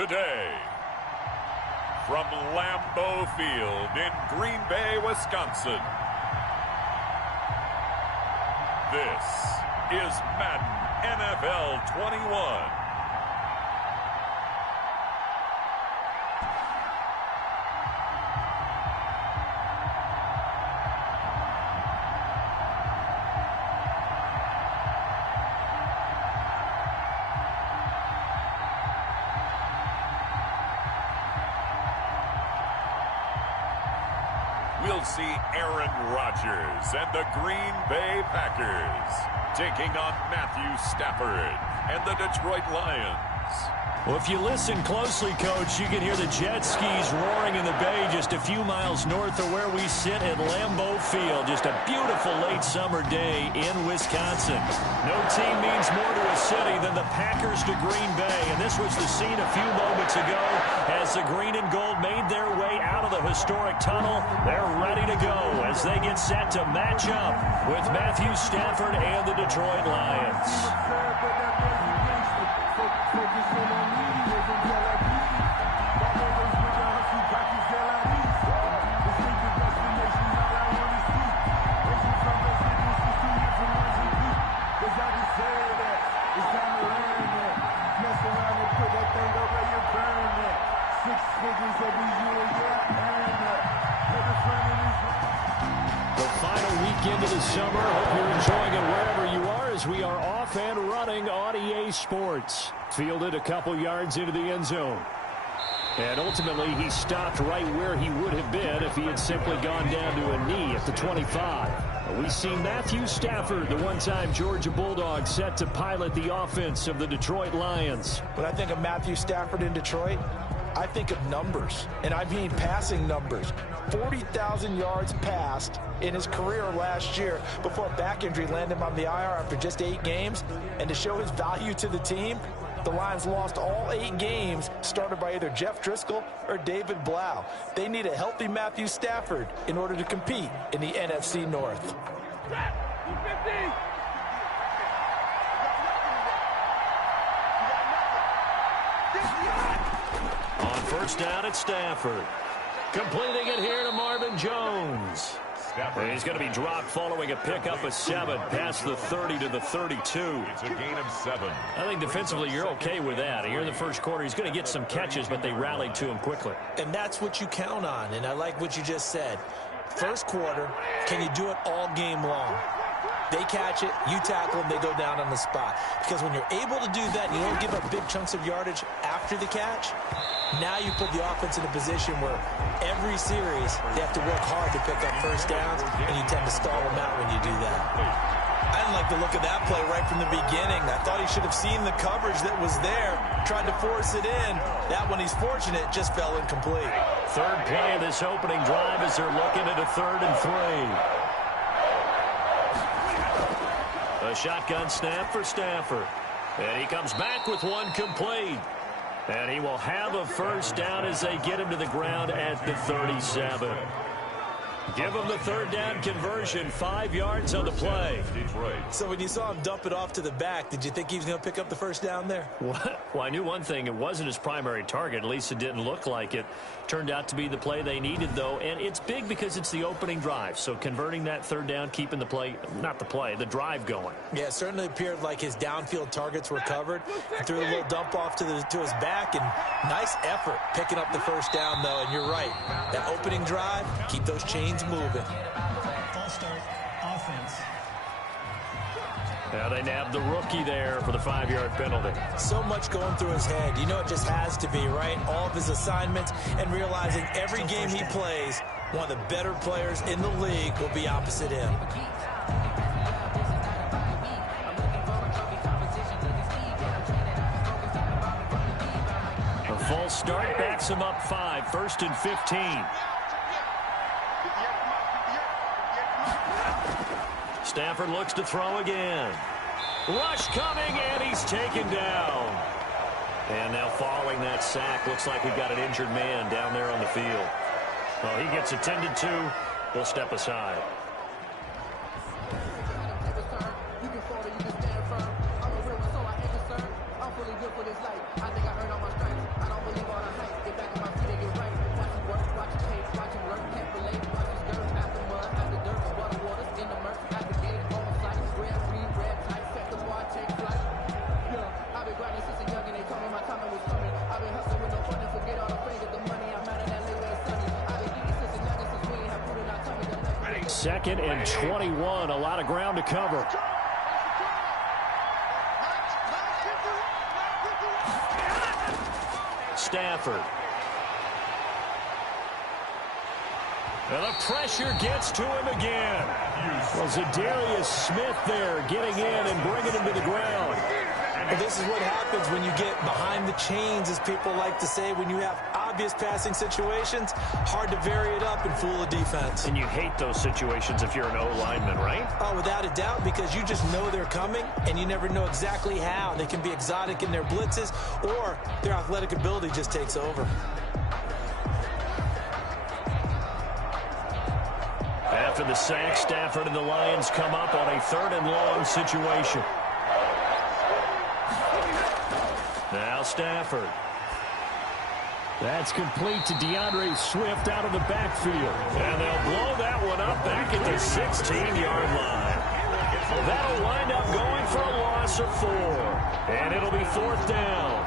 today, from Lambeau Field in Green Bay, Wisconsin, this is Madden NFL 21. We'll see Aaron Rodgers and the Green Bay Packers taking on Matthew Stafford and the Detroit Lions. Well, if you listen closely, Coach, you can hear the jet skis roaring in the bay just a few miles north of where we sit at Lambeau Field. Just a beautiful late summer day in Wisconsin. No team means more to a city than the Packers to Green Bay, and this was the scene a few moments ago as the green and gold made their way out of the historic tunnel. They're ready to go as they get set to match up with Matthew Stafford and the Detroit Lions. Into the summer. Hope you're enjoying it wherever you are as we are off and running on EA Sports. Fielded a couple yards into the end zone. And ultimately, he stopped right where he would have been if he had simply gone down to a knee at the 25. We see Matthew Stafford, the one-time Georgia Bulldog, set to pilot the offense of the Detroit Lions. When I think of Matthew Stafford in Detroit, I think of numbers, and I mean passing numbers. 40,000 yards passed in his career last year before a back injury landed him on the IR after just 8 games. And to show his value to the team, the Lions lost all 8 games started by either Jeff Driscoll or David Blau. They need a healthy Matthew Stafford in order to compete in the NFC North. On first down, it's Stafford. Completing it here to Marvin Jones. He's going to be dropped following a pickup of 7 past the 30 to the 32. It's a gain of 7. I think defensively you're okay with that. Here in the first quarter, he's going to get some catches, but they rallied to him quickly. And that's what you count on, and I like what you just said. First quarter, can you do it all game long? They catch it, you tackle them, they go down on the spot. Because when you're able to do that and you don't give up big chunks of yardage after the catch, now you put the offense in a position where every series they have to work hard to pick up first downs, and you tend to stall them out when you do that. I didn't like the look of that play right from the beginning. I thought he should have seen the coverage that was there, tried to force it in. That one, he's fortunate, just fell incomplete. Third play of this opening drive as they're looking at a 3rd and 3. A shotgun snap for Stafford. And he comes back with one complete. And he will have a first down as they get him to the ground at the 37. Give him the 3rd down conversion, 5 yards on the play. So when you saw him dump it off to the back, did you think he was going to pick up the first down there? Well, I knew one thing. It wasn't his primary target. At least it didn't look like it. Turned out to be the play they needed, though. And it's big because it's the opening drive. So converting that 3rd down, keeping the play, not the play, the drive going. Yeah, it certainly appeared like his downfield targets were covered. He threw a little dump off to his back, and nice effort picking up the first down, though. And you're right. That opening drive, keep those chains moving. False start, offense. Now they nabbed the rookie there for the 5-yard penalty. So much going through his head. You know it just has to be, right? All of his assignments and realizing every game he plays, one of the better players in the league will be opposite him. A false start backs him up 5, 1st and 15. Stafford looks to throw again. Rush coming, and he's taken down. And now following that sack, looks like we've got an injured man down there on the field. Well, he gets attended to. We'll step aside. I'm fully good for this life. I think I heard all my stripes. I don't believe 2nd and 21. A lot of ground to cover. Stafford. And the pressure gets to him again. Well, Zadarius Smith there getting in and bringing him to the ground. Well, this is what happens when you get behind the chains, as people like to say. When you have obvious passing situations, hard to vary it up and fool a defense. And you hate those situations if you're an O-lineman, right? Oh, without a doubt, because you just know they're coming, and you never know exactly how. They can be exotic in their blitzes, or their athletic ability just takes over. After the sack, Stafford and the Lions come up on a 3rd and long situation. Now Stafford. That's complete to DeAndre Swift out of the backfield. And they'll blow that one up back at the 16-yard line. That'll wind up going for a loss of 4. And it'll be 4th down.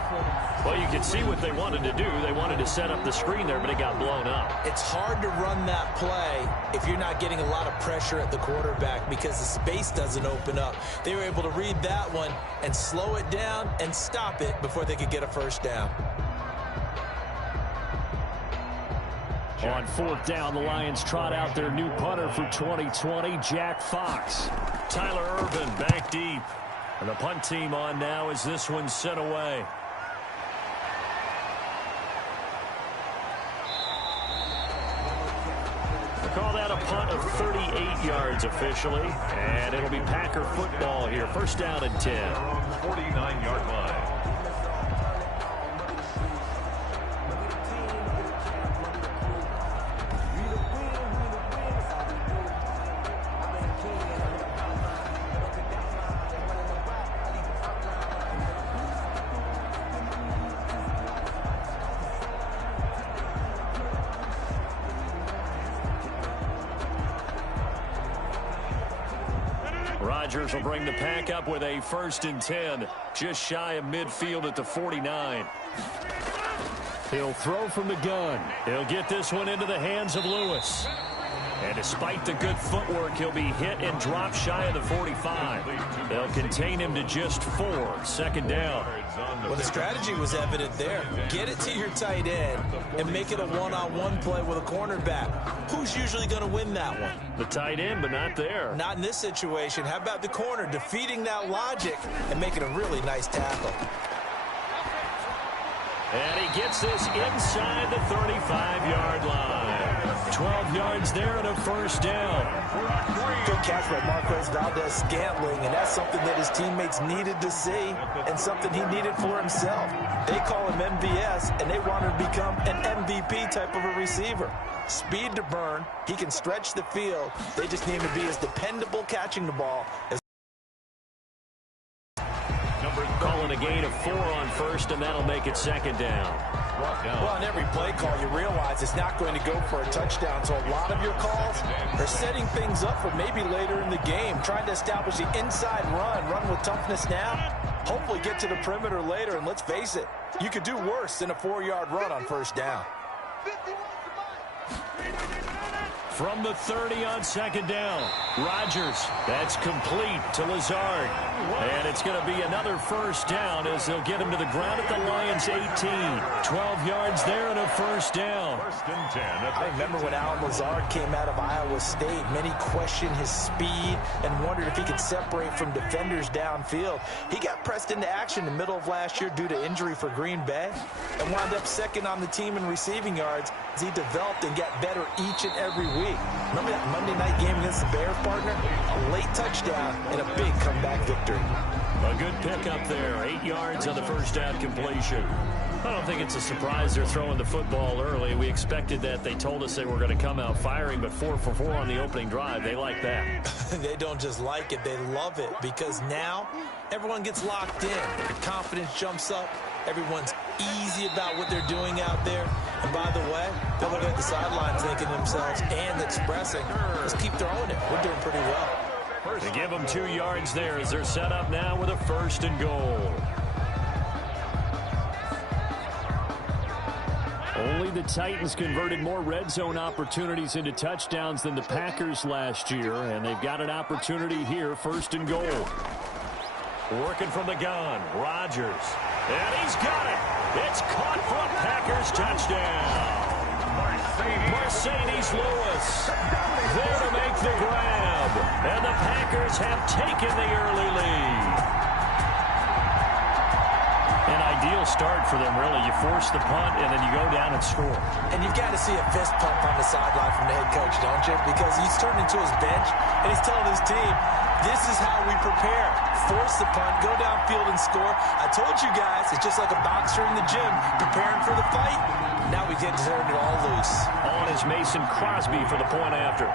Well, you can see what they wanted to do. They wanted to set up the screen there, but it got blown up. It's hard to run that play if you're not getting a lot of pressure at the quarterback because the space doesn't open up. They were able to read that one and slow it down and stop it before they could get a 1st down. On 4th down, the Lions trot out their new punter for 2020, Jack Fox. Tyler Irvin back deep. And the punt team on now as this one's sent away. We'll call that a punt of 38 yards officially. And it'll be Packer football here. 1st down and 10. 49-yard line. Rodgers will bring the pack up with a 1st and 10, just shy of midfield at the 49. He'll throw from the gun. He'll get this one into the hands of Lewis. And despite the good footwork, he'll be hit and drop shy of the 45. They'll contain him to just 4. 2nd down. Well, the strategy was evident there. Get it to your tight end and make it a one-on-one play with a cornerback. Who's usually going to win that one? The tight end, but not there. Not in this situation. How about the corner defeating that logic and making a really nice tackle? And he gets this inside the 35-yard line. 12 yards there and a 1st down. Good catch by Marquez Valdez-Scantling, and that's something that his teammates needed to see and something he needed for himself. They call him MVS, and they want him to become an MVP type of a receiver. Speed to burn. He can stretch the field. They just need him to be as dependable catching the ball as calling a gain of 4 on 1st, and that'll make it 2nd down. Well, on every play call, you realize it's not going to go for a touchdown, so a lot of your calls are setting things up for maybe later in the game, trying to establish the inside run with toughness now, hopefully get to the perimeter later, and let's face it, you could do worse than a 4-yard run on 1st down. From the 30 on 2nd down, Rodgers. That's complete to Lazard. And it's going to be another 1st down as they'll get him to the ground at the Lions 18. 12 yards there and a 1st down. 1st and 10. I remember when Alan Lazard came out of Iowa State, many questioned his speed and wondered if he could separate from defenders downfield. He got pressed into action in the middle of last year due to injury for Green Bay and wound up 2nd on the team in receiving yards as he developed and got better each and every week. Remember that Monday night game against the Bears, partner? A late touchdown and a big comeback victory. A good pickup there. 8 yards on the 1st down completion. I don't think it's a surprise they're throwing the football early. We expected that. They told us they were going to come out firing, but 4 for 4 on the opening drive. They like that. They don't just like it. They love it because now everyone gets locked in. The confidence jumps up. Everyone's easy about what they're doing out there. And by the way, they're looking at the sidelines thinking to themselves and expressing, let's keep throwing it. We're doing pretty well. They give them 2 yards there as they're set up now with a 1st and goal. Only the Titans converted more red zone opportunities into touchdowns than the Packers last year, and they've got an opportunity here, 1st and goal. Working from the gun, Rodgers. And he's got it. It's caught for a Packers touchdown. Mercedes Lewis there to make the grab. And the Packers have taken the early lead. An ideal start for them, really. You force the punt, and then you go down and score. And you've got to see a fist pump on the sideline from the head coach, don't you? Because he's turned into his bench, and he's telling his team, this is how we prepare. Force the punt, go downfield and score. I told you guys, it's just like a boxer in the gym preparing for the fight. Now we get to turn it all loose. On is Mason Crosby for the point after.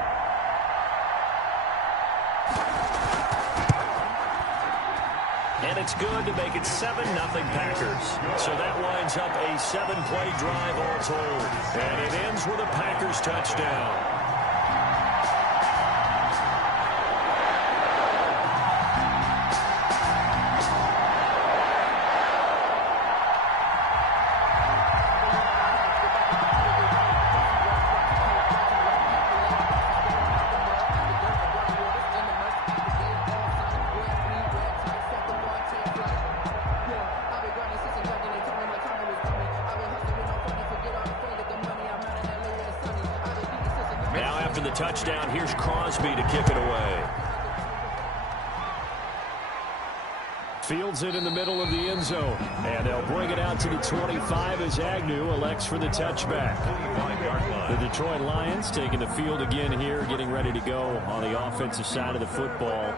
And it's good to make it 7-0 Packers. So that winds up a 7-play drive all told. And it ends with a Packers touchdown. The touchdown, here's Crosby to kick it away. Fields it in the middle of the end zone, and they'll bring it out to the 25 as Agnew elects for the touchback. The Detroit Lions taking the field again here, getting ready to go on the offensive side of the football.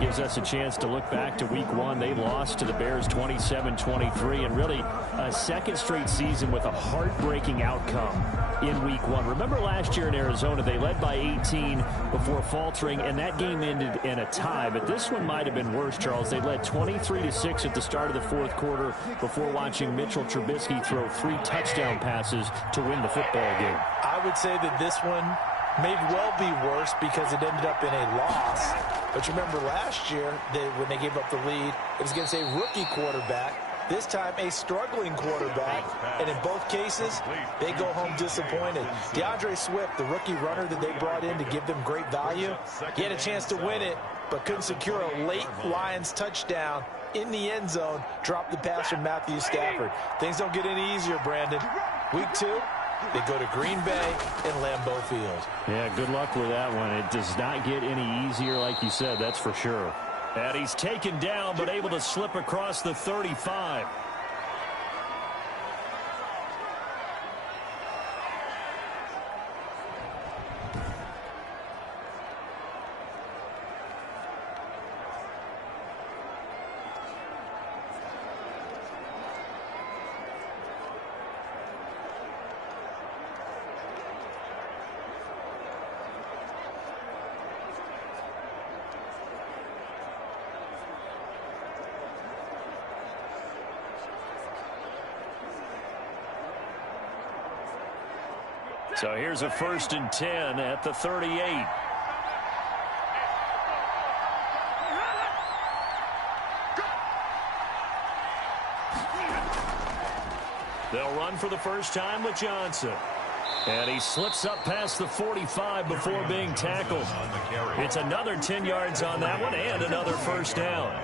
Gives us a chance to look back to week 1. They lost to the Bears 27-23, and really a second straight season with a heartbreaking outcome in week 1. Remember last year in Arizona, they led by 18 before faltering, and that game ended in a tie. But this one might have been worse, Charles. They led 23-6 at the start of the 4th quarter before watching Mitchell Trubisky throw 3 touchdown passes to win the football game. I would say that this one may well be worse because it ended up in a loss. But you remember last year, when they gave up the lead, it was against a rookie quarterback. This time, a struggling quarterback. And in both cases, they go home disappointed. DeAndre Swift, the rookie runner that they brought in to give them great value, he had a chance to win it, but couldn't secure a late Lions touchdown in the end zone. Dropped the pass from Matthew Stafford. Things don't get any easier, Brandon. Week 2, they go to Green Bay and Lambeau Field. Yeah, good luck with that one. It does not get any easier, like you said, that's for sure. And he's taken down, but able to slip across the 35. So here's a 1st and 10 at the 38. They'll run for the first time with Johnson. And he slips up past the 45 before being tackled. It's another 10 yards on that one and another first down.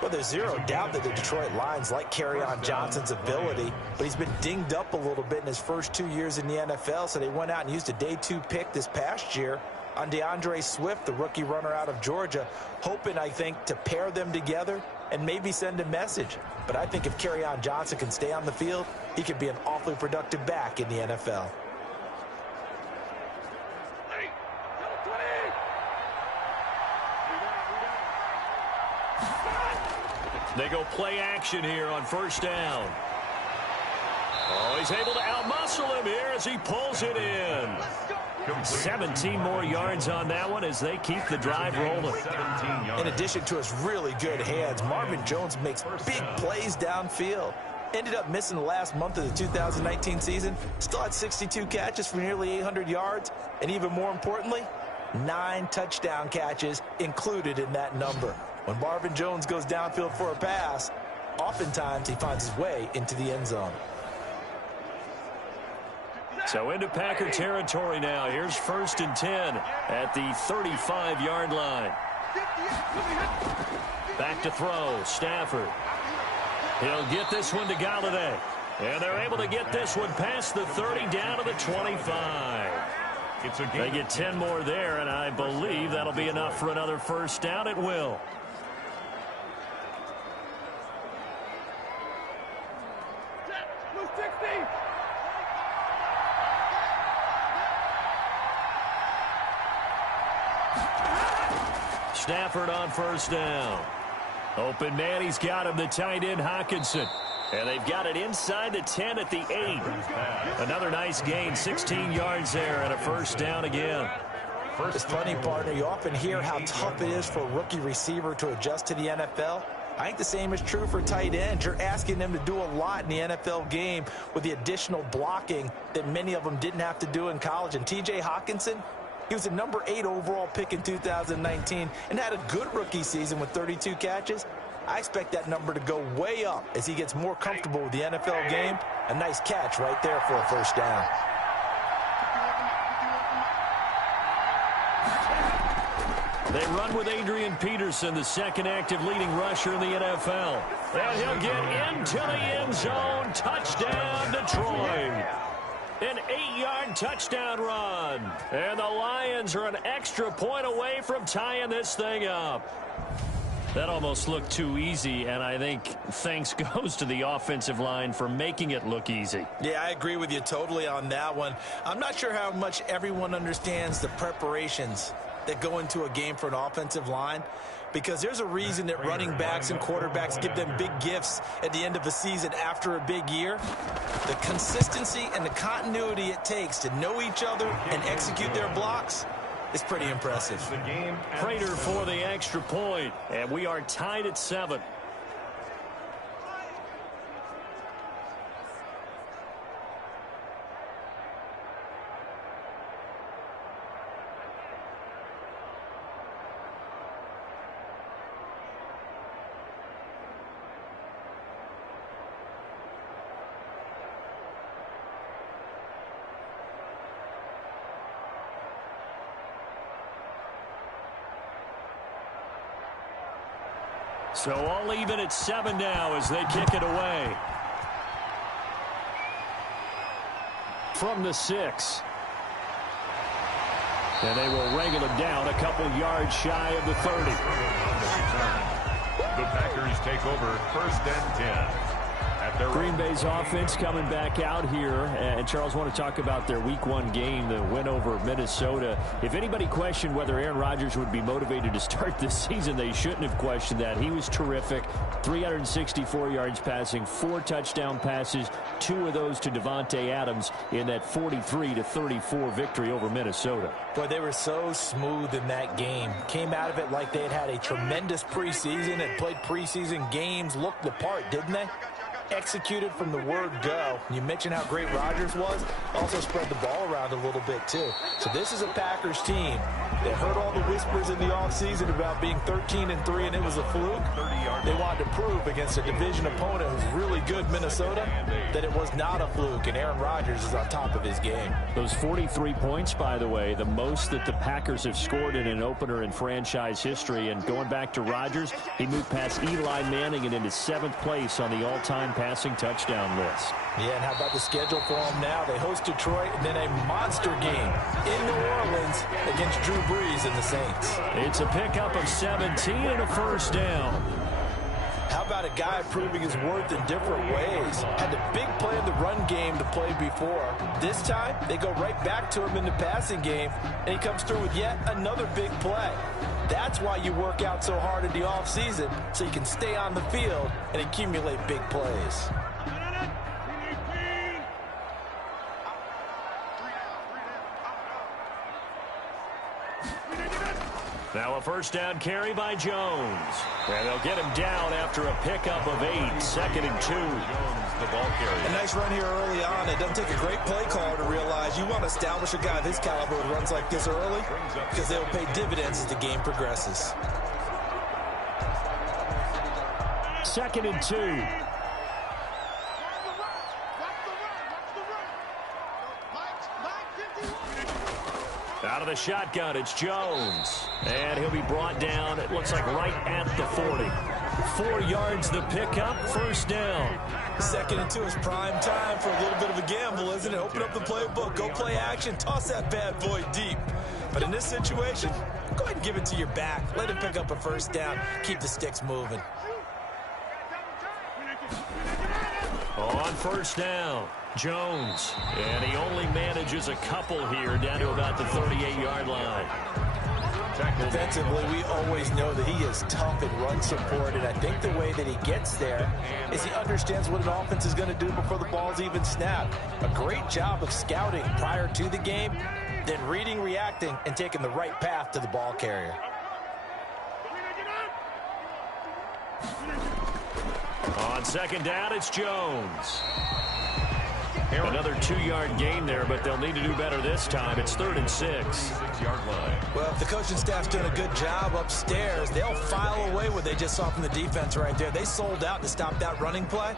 Well, there's zero doubt that the Detroit Lions like Kerryon Johnson's ability, but he's been dinged up a little bit in his first 2 years in the NFL, so they went out and used a day 2 pick this past year on DeAndre Swift, the rookie runner out of Georgia, hoping, I think, to pair them together and maybe send a message. But I think if Kerryon Johnson can stay on the field, he could be an awfully productive back in the NFL. They go play action here on first down. Oh, he's able to outmuscle him here as he pulls it in. 17 more yards on that one as they keep the drive rolling. In addition to his really good hands, Marvin Jones makes big plays downfield. Ended up missing the last month of the 2019 season. Still had 62 catches for nearly 800 yards. And even more importantly, 9 touchdown catches included in that number. When Marvin Jones goes downfield for a pass, oftentimes he finds his way into the end zone. So into Packer territory now. Here's 1st and 10 at the 35-yard line. Back to throw, Stafford. He'll get this one to Galladay. And they're able to get this one past the 30 down to the 25. They get 10 more there, and I believe that'll be enough for another first down. It will. Stafford on first down. Open man, he's got him, the tight end Hockenson. And they've got it inside the 10 at the 8. Another nice gain, 16 yards there, and a first down again. It's funny, partner, you often hear how tough it is for a rookie receiver to adjust to the NFL. I think the same is true for tight ends. You're asking them to do a lot in the NFL game with the additional blocking that many of them didn't have to do in college. And T.J. Hockenson, he was a number 8 overall pick in 2019 and had a good rookie season with 32 catches. I expect that number to go way up as he gets more comfortable with the NFL game. A nice catch right there for a first down. They run with Adrian Peterson, the second active leading rusher in the NFL. And he'll get into the end zone. Touchdown, Detroit. An 8-yard touchdown run. And the Lions are an extra point away from tying this thing up. That almost looked too easy, and I think thanks goes to the offensive line for making it look easy. Yeah, I agree with you totally on that one. I'm not sure how much everyone understands the preparations that go into a game for an offensive line, because there's a reason that running backs and quarterbacks give them big gifts at the end of a season after a big year. The consistency and the continuity it takes to know each other and execute their blocks is pretty impressive. Prater for the extra point, and we are tied at 7. So all even at 7 now as they kick it away. From the 6. And they will wrangle him down a couple yards shy of the 30. The Packers take over 1st and 10. Green Bay's offense coming back out here. And, Charles, want to talk about their Week 1 game, the win over Minnesota. If anybody questioned whether Aaron Rodgers would be motivated to start this season, they shouldn't have questioned that. He was terrific. 364 yards passing, 4 touchdown passes, 2 of those to Devontae Adams in that 43-34 victory over Minnesota. Boy, they were so smooth in that game. Came out of it like they had a tremendous preseason and played preseason games, looked the part, didn't they? Executed from the word go. You mentioned how great Rodgers was. Also spread the ball around a little bit, too. So this is a Packers team that heard all the whispers in the offseason about being 13-3 and it was a fluke. They wanted to prove against a division opponent who's really good, Minnesota, that it was not a fluke, and Aaron Rodgers is on top of his game. Those 43 points, by the way, the most that the Packers have scored in an opener in franchise history. And going back to Rodgers, he moved past Eli Manning and into 7th place on the all-time passing touchdown list. Yeah, and how about the schedule for them now? They host Detroit and then a monster game in New Orleans against Drew Brees and the Saints. It's a pickup of 17 and a first down. How about a guy proving his worth in different ways? Had the big play in the run game to play before. This time, they go right back to him in the passing game, and he comes through with yet another big play. That's why you work out so hard in the offseason, so you can stay on the field and accumulate big plays. Now a first down carry by Jones. And they'll get him down after a pickup of 8. 2nd and 2. Jones, the ball carrier. A nice run here early on. It doesn't take a great play caller to realize you want to establish a guy of his caliber who runs like this early, because they'll pay dividends as the game progresses. 2nd and 2. Out of the shotgun, it's Jones. And he'll be brought down, it looks like right at the 40. 4 yards the pickup, first down. 2nd and 2 is prime time for a little bit of a gamble, isn't it? Open up the playbook, go play action, toss that bad boy deep. But in this situation, go ahead and give it to your back. Let him pick up a first down. Keep the sticks moving. On first down, Jones. And he only manages a couple here down to about the 38-yard line. Defensively, we always know that he is tough in run support, and I think the way that he gets there is he understands what an offense is going to do before the ball's even snapped. A great job of scouting prior to the game, then reading, reacting, and taking the right path to the ball carrier. On second down, it's Jones. Another 2-yard gain there, but they'll need to do better this time. It's 3rd and 6. Well, if the coaching staff's doing a good job upstairs, they'll file away what they just saw from the defense right there. They sold out to stop that running play.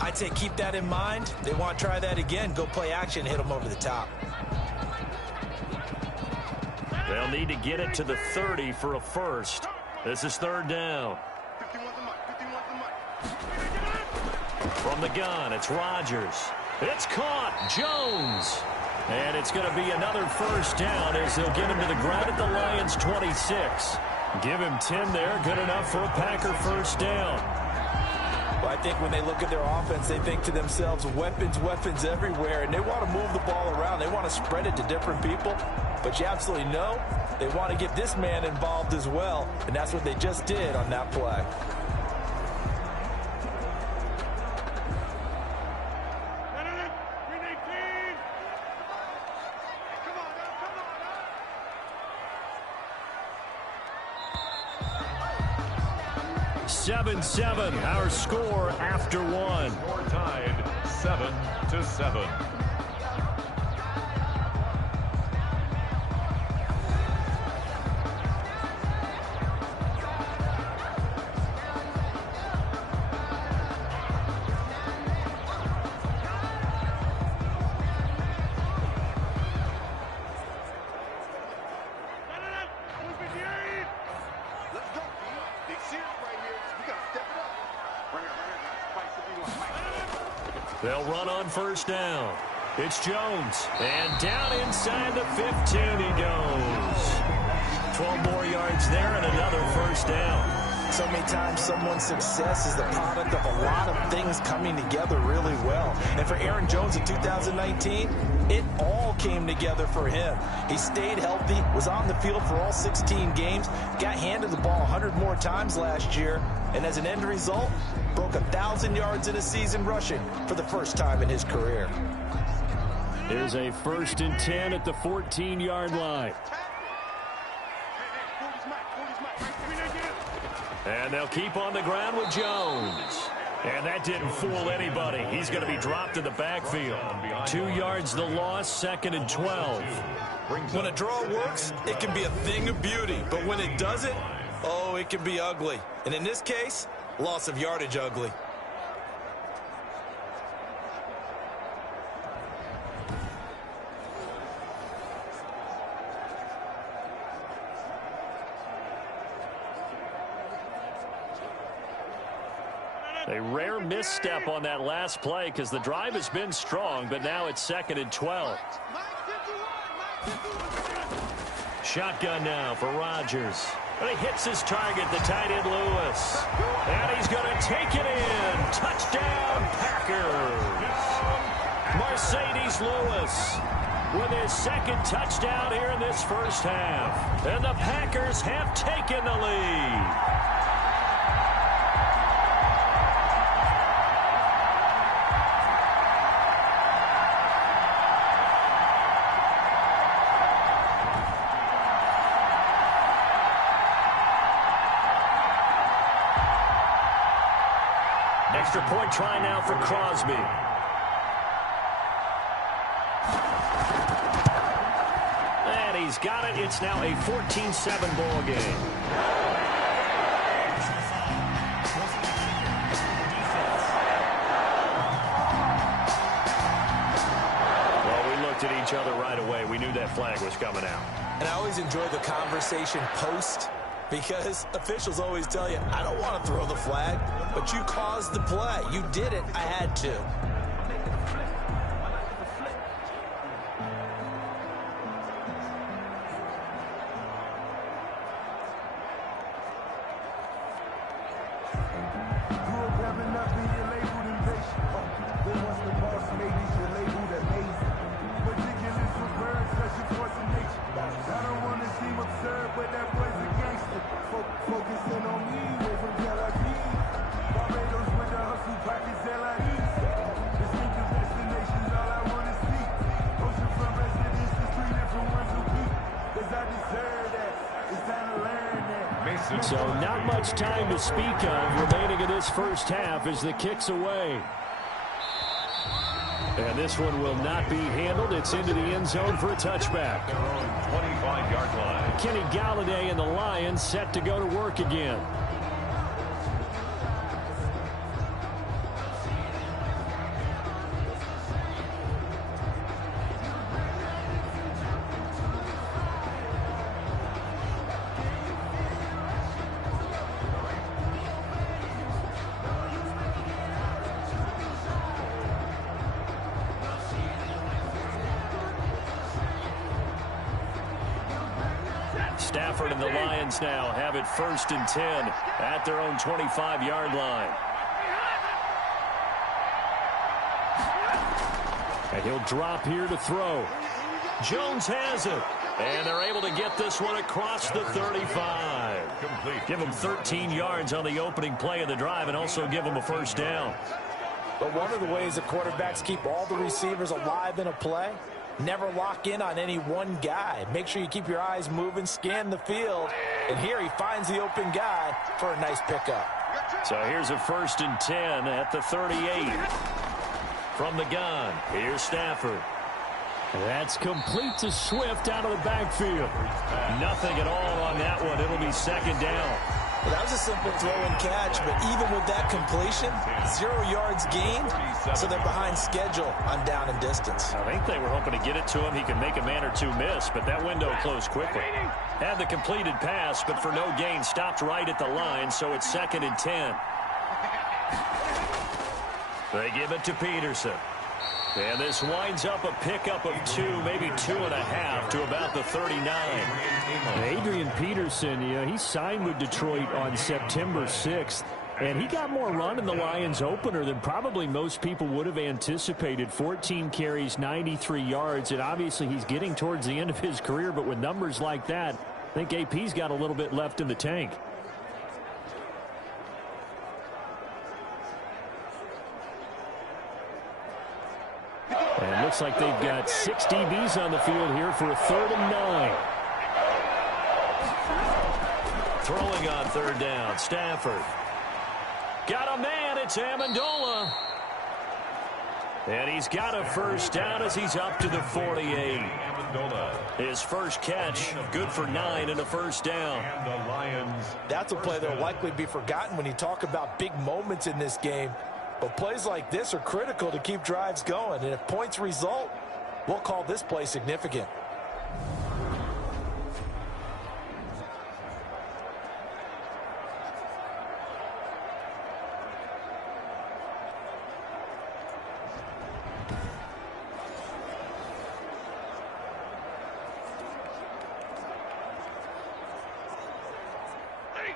I'd say keep that in mind. They want to try that again. Go play action, hit them over the top. They'll need to get it to the 30 for a first. This is 3rd down. From the gun, it's Rodgers. It's caught, Jones. And it's going to be another first down as they'll get him to the ground at the Lions' 26. Give him 10 there, good enough for a Packer first down. Well, I think when they look at their offense, they think to themselves, weapons, weapons everywhere, and they want to move the ball around. They want to spread it to different people, but you absolutely know they want to get this man involved as well, and that's what they just did on that play. Seven, our score after one. Score tied 7-7. They'll run on first down. It's Jones. And down inside the 15 he goes. 12 more yards there and another first down. So many times someone's success is the product of a lot of things coming together really well. And for Aaron Jones in 2019, it all came together for him. He stayed healthy, was on the field for all 16 games, got handed the ball 100 more times last year, and as an end result, broke 1,000 yards in a season rushing for the first time in his career. There's a 1st and 10 at the 14-yard line. And they'll keep on the ground with Jones. And that didn't fool anybody. He's going to be dropped in the backfield. 2 yards the loss, 2nd and 12. When a draw works, it can be a thing of beauty. But when it doesn't, oh, it can be ugly. And in this case, loss of yardage ugly. A rare misstep on that last play because the drive has been strong, but now it's 2nd and 12. Shotgun now for Rodgers. And he hits his target, the tight end Lewis. And he's going to take it in. Touchdown, Packers. Mercedes Lewis with his 2nd touchdown here in this first half. And the Packers have taken the lead. Extra point try now for Crosby. And he's got it. It's now a 14-7 ball game. Well, we look looked at each other right away. We knew that flag was coming out. And I always enjoy the conversation post, because officials always tell you, I don't want to throw the flag, but you caused the play. You did it. I had to. So not much time to speak of remaining in this first half as the kick's away. And this one will not be handled. It's into the end zone for a touchback. Their own 25-yard line. Kenny Galladay and the Lions set to go to work again. Stafford and the Lions now have it 1st and 10 at their own 25-yard line. And he'll drop here to throw. Jones has it. And they're able to get this one across the 35. Give them 13 yards on the opening play of the drive and also give them a first down. But one of the ways that quarterbacks keep all the receivers alive in a play, never lock in on any one guy. Make sure you keep your eyes moving, scan the field. And here he finds the open guy for a nice pickup. So here's a 1st and 10 at the 38. From the gun, here's Stafford. That's complete to Swift out of the backfield. Nothing at all on that one. It'll be 2nd down. Well, that was a simple throw and catch, but even with that completion, 0 yards gained, so they're behind schedule on down and distance. I think they were hoping to get it to him. He could make a man or two miss, but that window closed quickly. Had the completed pass, but for no gain, stopped right at the line, so it's 2nd and 10. They give it to Peterson. And this winds up a pickup of 2, maybe 2.5 to about the 39. Adrian Peterson, he signed with Detroit on September 6th, and he got more run in the Lions opener than probably most people would have anticipated. 14 carries, 93 yards, and obviously he's getting towards the end of his career, but with numbers like that, I think AP's got a little bit left in the tank. And it looks like they've got 6 DBs on the field here for a 3rd and 9. Throwing on 3rd down, Stafford. Got a man, it's Amendola. And he's got a first down as he's up to the 48. His first catch, good for 9 and a first down. That's a play that will likely be forgotten when you talk about big moments in this game. But plays like this are critical to keep drives going. And if points result, we'll call this play significant.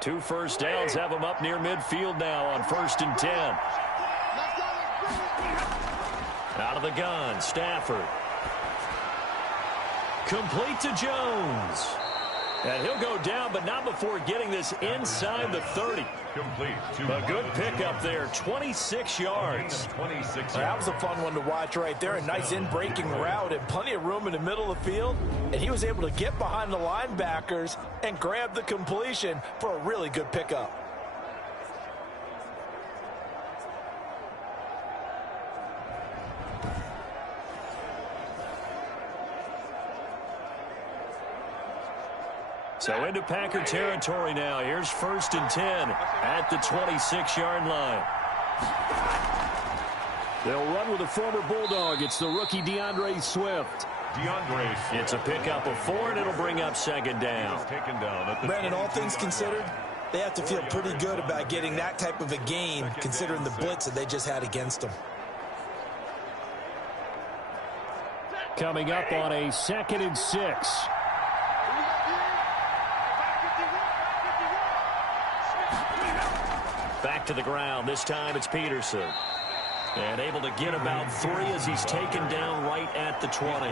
Two first downs have him up near midfield now on 1st and 10. Out of the gun, Stafford. Complete to Jones. And he'll go down, but not before getting this inside the 30. A good pickup there, 26 yards. That was a fun one to watch right there. A nice in-breaking route and plenty of room in the middle of the field. And he was able to get behind the linebackers and grab the completion for a really good pickup. So into Packer territory now. Here's 1st and 10 at the 26-yard line. They'll run with a former Bulldog. It's the rookie DeAndre Swift. It's a pickup of 4, and it'll bring up second down. Brandon, all things considered, they have to feel pretty good about getting that type of a gain, considering the blitz that they just had against them. Coming up on a 2nd and 6. Back to the ground. This time it's Peterson. And able to get about 3 as he's taken down right at the 20.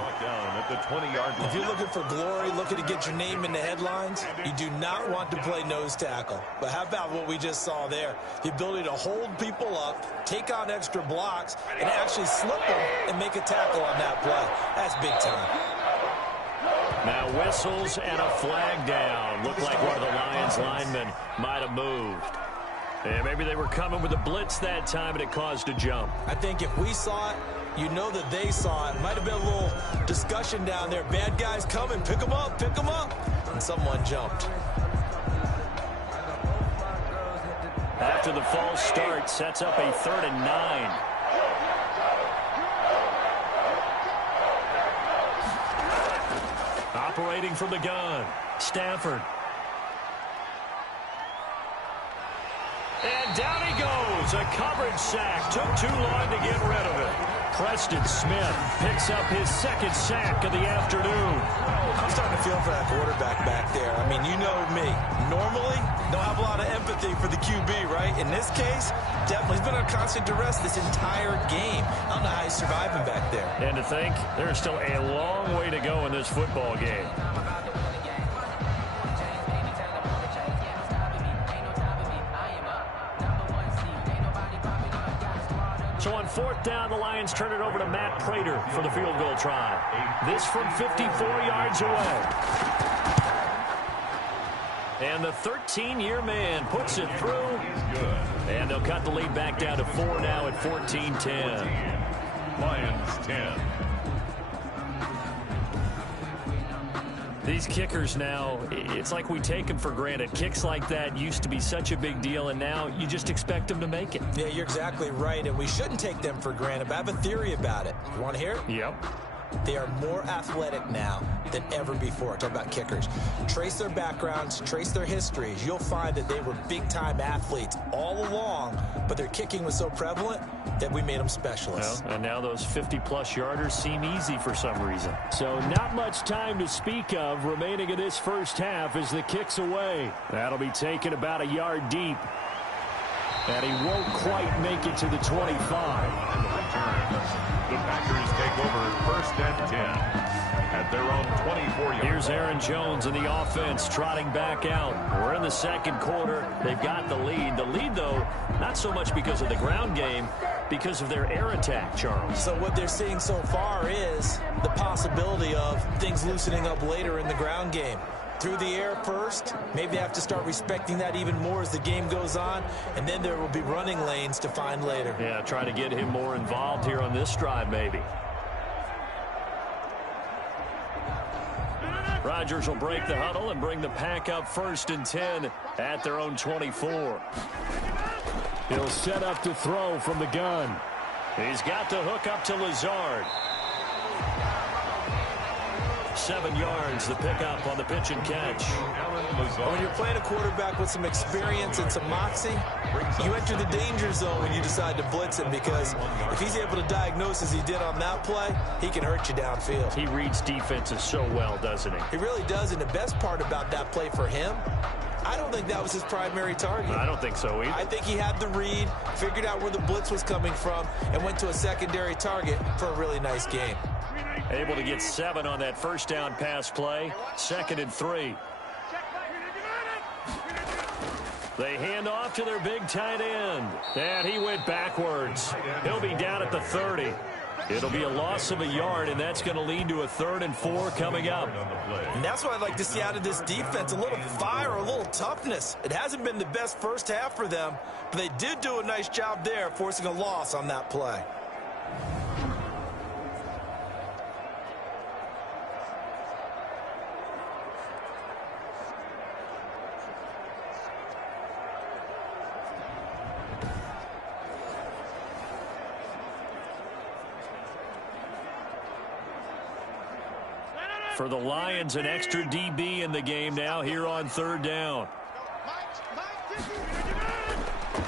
If you're looking for glory, looking to get your name in the headlines, you do not want to play nose tackle. But how about what we just saw there? The ability to hold people up, take on extra blocks, and actually slip them and make a tackle on that play. That's big time. Now whistles and a flag down. Looked like one of the Lions linemen might have moved. And maybe they were coming with a blitz that time, and it caused a jump. I think if we saw it, you know that they saw it. Might have been a little discussion down there. Bad guys coming. Pick them up. Pick them up. And someone jumped. After the false start, sets up a 3rd and 9. Operating from the gun, Stafford. And down he goes. A coverage sack. Took too long to get rid of it. Preston Smith picks up his 2nd sack of the afternoon. I'm starting to feel for that quarterback back there. I mean, you know me. Normally, don't have a lot of empathy for the QB, right? In this case, definitely he's been on constant duress this entire game. I don't know how he's surviving back there. And to think, there's still a long way to go in this football game. So on 4th down, the Lions turn it over to Matt Prater for the field goal try. This from 54 yards away. And the 13-year man puts it through. And they'll cut the lead back down to 4 now at 14-10. Lions 10. These kickers now, it's like we take them for granted. Kicks like that used to be such a big deal, and now you just expect them to make it. Yeah, you're exactly right, and we shouldn't take them for granted. But I have a theory about it. You want to hear it? Yep. They are more athletic now than ever before. Talk about kickers. Trace their backgrounds, trace their histories. You'll find that they were big-time athletes all along, but their kicking was so prevalent that we made them specialists. Well, and now those 50-plus yarders seem easy for some reason. So not much time to speak of remaining in this first half as the kick's away. That'll be taken about a yard deep. And he won't quite make it to the 25. The Packers take over 1st and 10 at their own 24-yard. Here's Aaron Jones in the offense trotting back out. We're in the 2nd quarter. They've got the lead. The lead, though, not so much because of the ground game, because of their air attack, Charles. So what they're seeing so far is the possibility of things loosening up later in the ground game. Through the air first, maybe they have to start respecting that even more as the game goes on, and then there will be running lanes to find later. Yeah, try to get him more involved here on this drive, maybe. Rodgers will break the huddle and bring the pack up 1st and 10 at their own 24. He'll set up to throw from the gun. He's got the hook up to Lazard. 7 yards, the pickup on the pitch and catch. When you're playing a quarterback with some experience and some moxie, you enter the danger zone when you decide to blitz him, because if he's able to diagnose as he did on that play, he can hurt you downfield. He reads defenses so well, doesn't he? He really does, and the best part about that play for him, I don't think that was his primary target. I don't think so either. I think he had the read, figured out where the blitz was coming from, and went to a secondary target for a really nice game. Able to get 7 on that 1st down pass play. 2nd and 3. They hand off to their big tight end. And he went backwards. He'll be down at the 30. It'll be a loss of a yard, and that's going to lead to a 3rd and 4 coming up. And that's what I'd like to see out of this defense, a little fire, a little toughness. It hasn't been the best first half for them, but they did do a nice job there, forcing a loss on that play. For the Lions, an extra DB in the game now here on third down.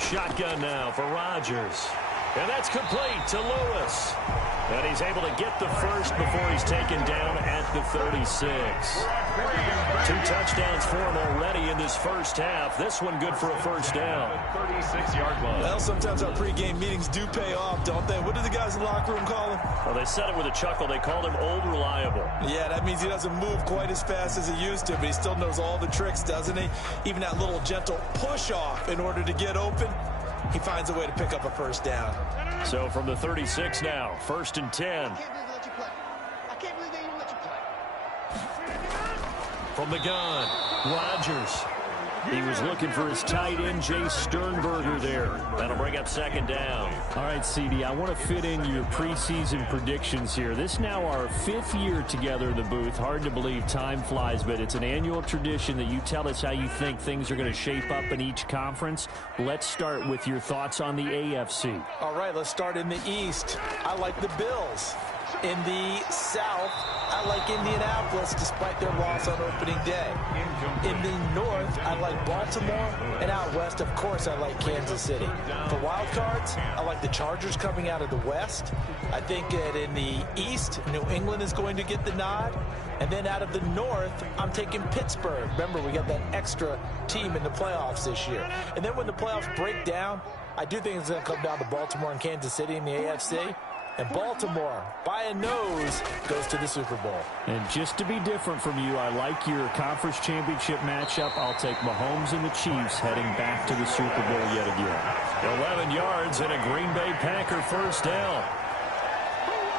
Shotgun now for Rodgers. And that's complete to Lewis. And he's able to get the first before he's taken down at the 36. 2 touchdowns for him already in this first half. This one good for a first down. 36-yard line. Well, sometimes our pregame meetings do pay off, don't they? What do the guys in the locker room call him? Well, they said it with a chuckle. They called him Old Reliable. Yeah, that means he doesn't move quite as fast as he used to, but he still knows all the tricks, doesn't he? Even that little gentle push-off in order to get open, he finds a way to pick up a first down. So from the 36 now, 1st and 10. From the gun, Rodgers. He was looking for his tight end, Jay Sternberger there. That'll bring up 2nd down. All right, CD, I want to fit in your preseason predictions here. This is now our 5th year together in the booth. Hard to believe time flies, but it's an annual tradition that you tell us how you think things are going to shape up in each conference. Let's start with your thoughts on the AFC. All right, let's start in the East. I like the Bills. In the South, I like Indianapolis despite their loss on opening day. In the North, I like Baltimore. And out West, of course, I like Kansas City. For wild cards, I like the Chargers coming out of the West. I think that in the East, New England is going to get the nod. And then out of the North, I'm taking Pittsburgh. Remember, we got that extra team in the playoffs this year. And then when the playoffs break down, I do think it's going to come down to Baltimore and Kansas City in the AFC. And Baltimore, by a nose, goes to the Super Bowl. And just to be different from you, I like your conference championship matchup. I'll take Mahomes and the Chiefs heading back to the Super Bowl yet again. 11 yards and a Green Bay Packer first down.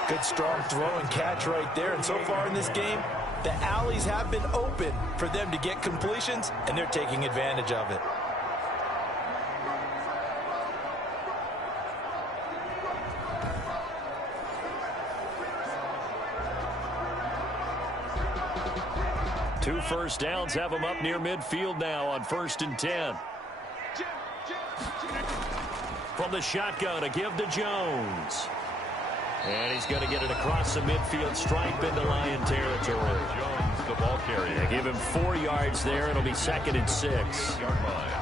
Good strong throw and catch right there. And so far in this game, the alleys have been open for them to get completions, and they're taking advantage of it. Two first downs have him up near midfield now on 1st and 10. From the shotgun, a give to Jones. And he's going to get it across the midfield stripe into Lion territory. Jones, the ball carrier. They give him 4 yards there. It'll be 2nd and 6.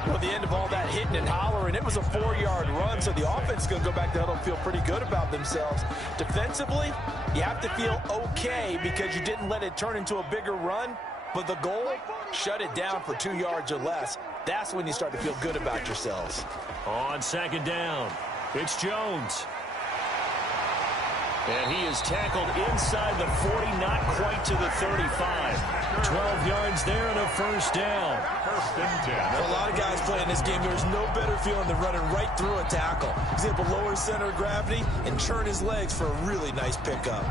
Well, at the end of all that hitting and hollering, it was a 4-yard run, so the offense is going to go back to huddle and feel pretty good about themselves. Defensively, you have to feel okay because you didn't let it turn into a bigger run. But the goal, shut it down for 2 yards or less. That's when you start to feel good about yourselves. On 2nd down, it's Jones. And he is tackled inside the 40, not quite to the 35. 12 yards there and a first down. 1st and 10. For a lot of guys playing this game, there's no better feeling than running right through a tackle. He's able to lower his center of gravity and turn his legs for a really nice pickup.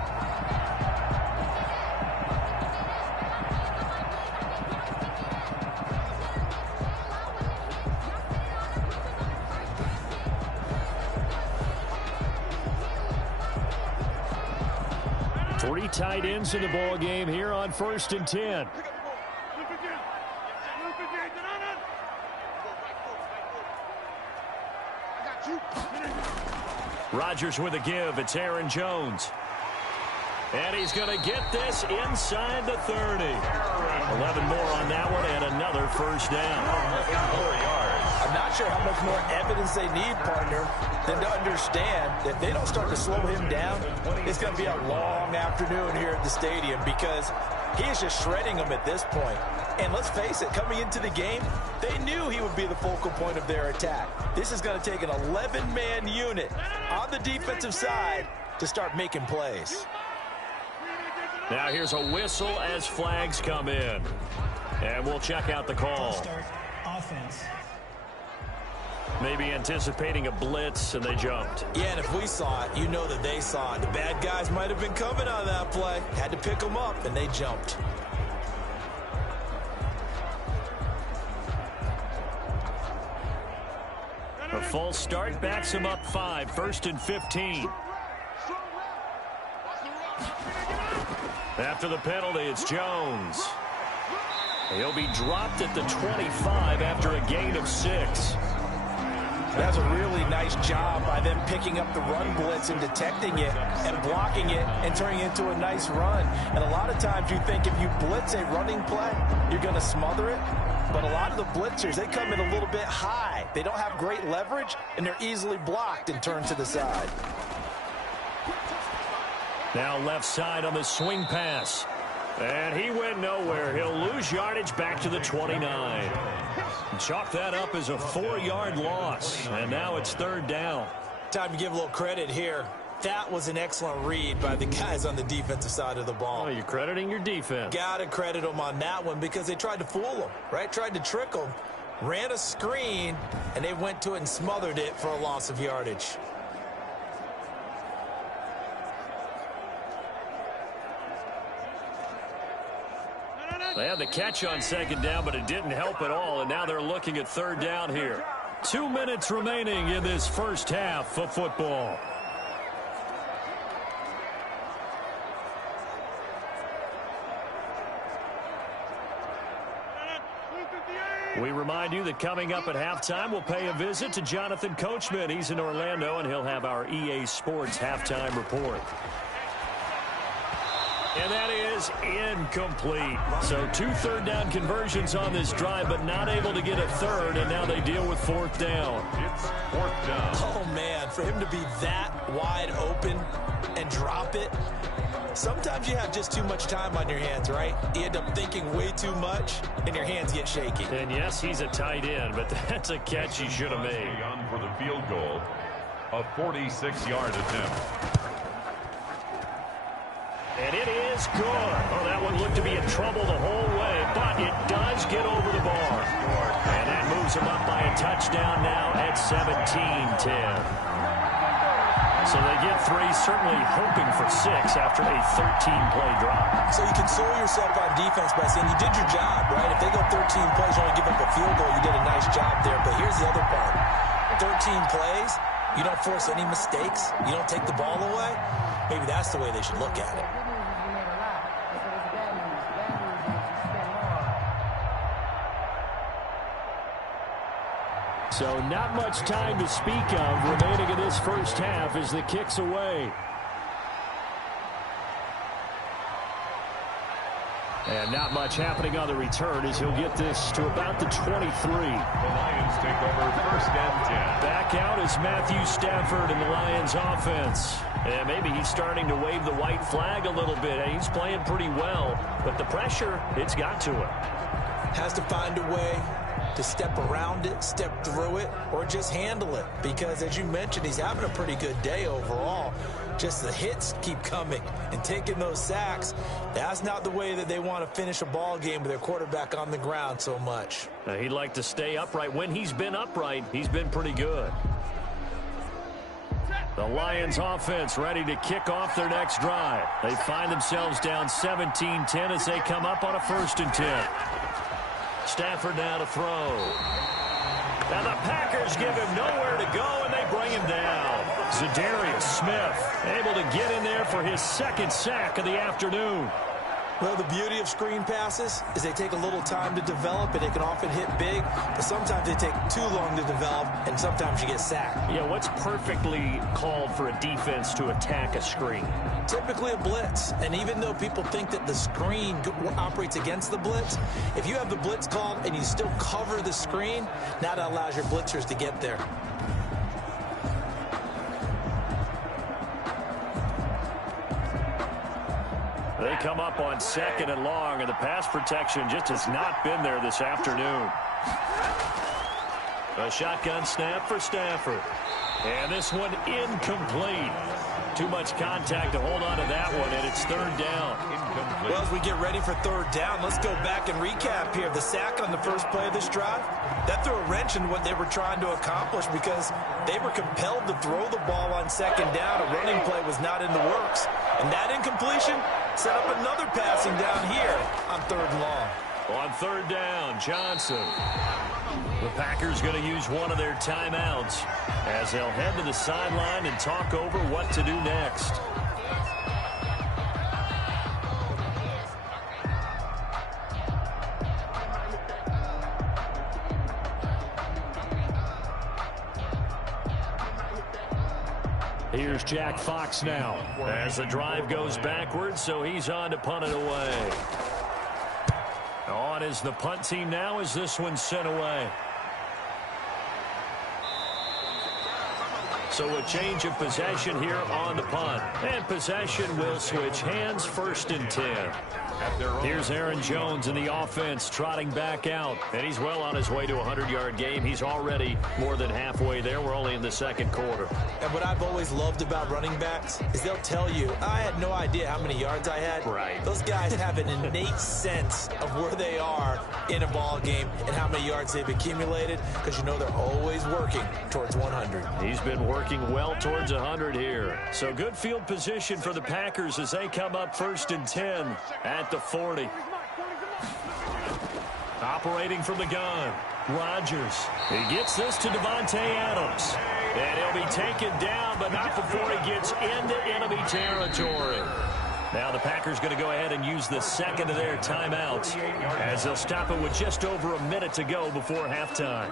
Three tight ends in the ball game here on 1st and 10. Rodgers with a give. It's Aaron Jones. And he's going to get this inside the 30. 11 more on that one and another first down. 4 yards. I'm not sure how much more evidence they need, partner, than to understand that if they don't start to slow him down, it's going to be a long afternoon here at the stadium because he is just shredding them at this point. And let's face it, coming into the game, they knew he would be the focal point of their attack. This is going to take an 11-man unit on the defensive side to start making plays. Now here's a whistle as flags come in. And we'll check out the call. Start offense. Maybe anticipating a blitz, and they jumped. Yeah, and if we saw it, you know that they saw it. The bad guys might have been coming on that play. Had to pick them up, and they jumped. A false start backs him up 5. 1st and 15. After the penalty, it's Jones. He'll be dropped at the 25 after a gain of 6. That's a really nice job by them picking up the run blitz and detecting it and blocking it and turning it into a nice run. And a lot of times you think if you blitz a running play, you're going to smother it. But a lot of the blitzers, they come in a little bit high. They don't have great leverage, and they're easily blocked and turned to the side. Now left side on the swing pass. And he went nowhere. He'll lose yardage back to the 29. Chalk that up as a 4-yard loss. And now it's third down. Time to give a little credit here. That was an excellent read by the guys on the defensive side of the ball. Oh, you're crediting your defense. Got to credit them on that one because they tried to fool them, right? Tried to trick them. Ran a screen, and they went to it and smothered it for a loss of yardage. They had the catch on second down, but it didn't help at all, and now they're looking at third down here. 2 minutes remaining in this first half of football. We remind you that coming up at halftime, we'll pay a visit to Jonathan Coachman. He's in Orlando, and he'll have our EA Sports halftime report. And that is incomplete. So 2 third-down conversions on this drive, but not able to get a third, and now they deal with fourth down. It's fourth down. Oh, man, for him to be that wide open and drop it, sometimes you have just too much time on your hands, right? You end up thinking way too much, and your hands get shaky. And, yes, he's a tight end, but that's a catch he should have made. On for the field goal, a 46-yard attempt. And it is good. Oh, that one looked to be in trouble the whole way, but it does get over the bar. And that moves him up by a touchdown now at 17-10. So they get 3, certainly hoping for 6 after a 13-play drive. So you console yourself on defense by saying you did your job, right? If they go 13 plays, you only give up a field goal, you did a nice job there. But here's the other part. 13 plays, you don't force any mistakes, you don't take the ball away. Maybe that's the way they should look at it. So not much time to speak of remaining in this first half as the kick's away. And not much happening on the return as he'll get this to about the 23. The Lions take over first and 10. Back out is Matthew Stafford in the Lions offense. And maybe he's starting to wave the white flag a little bit. He's playing pretty well, but the pressure, it's got to him. Has to find a way to step around it, step through it, or just handle it. Because, as you mentioned, he's having a pretty good day overall. Just the hits keep coming and taking those sacks. That's not the way that they want to finish a ball game with their quarterback on the ground so much. He'd like to stay upright. When he's been upright, he's been pretty good. The Lions offense ready to kick off their next drive. They find themselves down 17-10 as they come up on a 1st and 10. Stafford now to throw. And the Packers give him nowhere to go, and they bring him down. Zadarius Smith able to get in there for his 2nd sack of the afternoon. Well, the beauty of screen passes is they take a little time to develop, and they can often hit big, but sometimes they take too long to develop, and sometimes you get sacked. Yeah, what's perfectly called for a defense to attack a screen? Typically a blitz, and even though people think that the screen operates against the blitz, if you have the blitz called and you still cover the screen, now that allows your blitzers to get there. They come up on 2nd and long, and the pass protection just has not been there this afternoon. A shotgun snap for Stafford. And this one incomplete. Too much contact to hold on to that one, and it's 3rd down. Incomplete. Well, as we get ready for 3rd down, let's go back and recap here. The sack on the first play of this drive, that threw a wrench in what they were trying to accomplish because they were compelled to throw the ball on 2nd down. A running play was not in the works. And that incompletion set up another passing down here on 3rd and long. On 3rd down, Johnson. The Packers going to use one of their timeouts as they'll head to the sideline and talk over what to do next. Here's Jack Fox now as the drive goes backwards, so he's on to punt it away. On is the punt team now as this one's sent away. So a change of possession here on the punt. And possession will switch hands, 1st and 10. Here's Aaron Jones in the offense trotting back out. And he's well on his way to a 100-yard game. He's already more than halfway there. We're only in the 2nd quarter. And what I've always loved about running backs is they'll tell you, I had no idea how many yards I had. Right. Those guys have an innate sense of where they are in a ball game and how many yards they've accumulated, because you know they're always working towards 100. He's been working well towards 100 here. So good field position for the Packers as they come up 1st and 10 at the 40. Operating from the gun, Rodgers. He gets this to Devontae Adams. And he'll be taken down, but not before he gets into enemy territory. Now the Packers going to go ahead and use the 2nd of their timeouts as they'll stop it with just over a minute to go before halftime.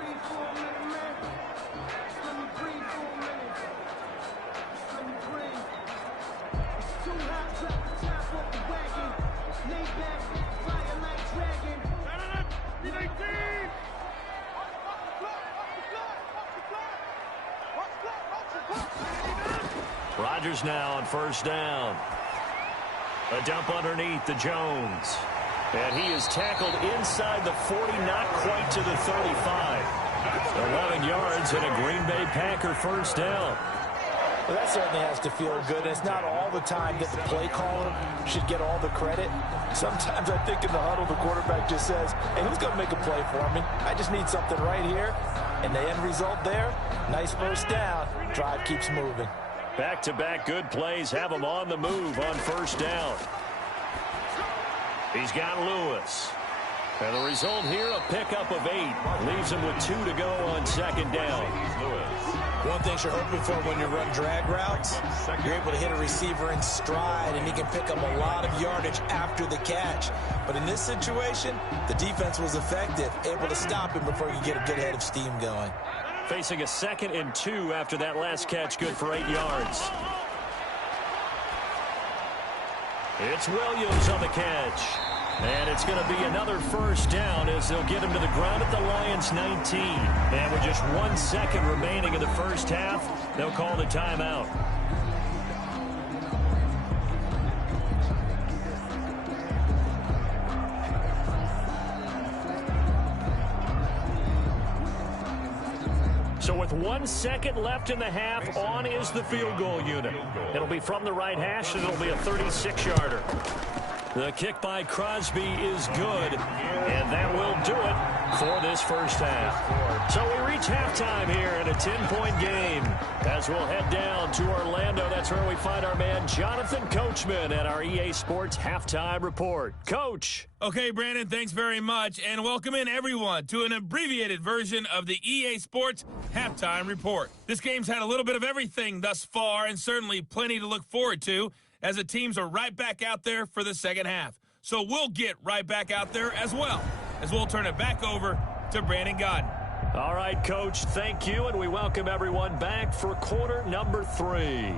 Rodgers now on 1st down. A dump underneath to Jones. And he is tackled inside the 40, not quite to the 35. 11 yards and a Green Bay Packer 1st down. Well, that certainly has to feel good. It's not all the time that the play caller should get all the credit. Sometimes I think in the huddle, the quarterback just says, hey, who's going to make a play for me? I just need something right here. And the end result there, nice 1st down. Drive keeps moving. Back-to-back good plays have him on the move on 1st down. He's got Lewis. And the result here, a pickup of 8. Leaves him with 2 to go on 2nd down. One thing you're hoping for when you run drag routes, you're able to hit a receiver in stride, and he can pick up a lot of yardage after the catch. But in this situation, the defense was effective, able to stop him before he could get a good head of steam going. Facing a 2nd and 2 after that last catch, good for 8 yards. It's Williams on the catch. And it's going to be another 1st down as they'll get him to the ground at the Lions' 19. And with just 1 second remaining in the 1st half, they'll call the timeout. So with 1 second left in the half, on is the field goal unit. It'll be from the right hash, and it'll be a 36-yarder. The kick by Crosby is good, and that will do it for this 1st half. So we reach halftime here in a 10-point game as we'll head down to Orlando. That's where we find our man Jonathan Coachman at our EA Sports Halftime Report. Coach. Okay, Brandon, thanks very much, and welcome in everyone to an abbreviated version of the EA Sports Halftime Report. This game's had a little bit of everything thus far, and certainly plenty to look forward to, as the teams are right back out there for the 2nd half. So we'll get right back out there as well, as we'll turn it back over to Brandon Godden. All right, Coach, thank you, and we welcome everyone back for quarter number 3.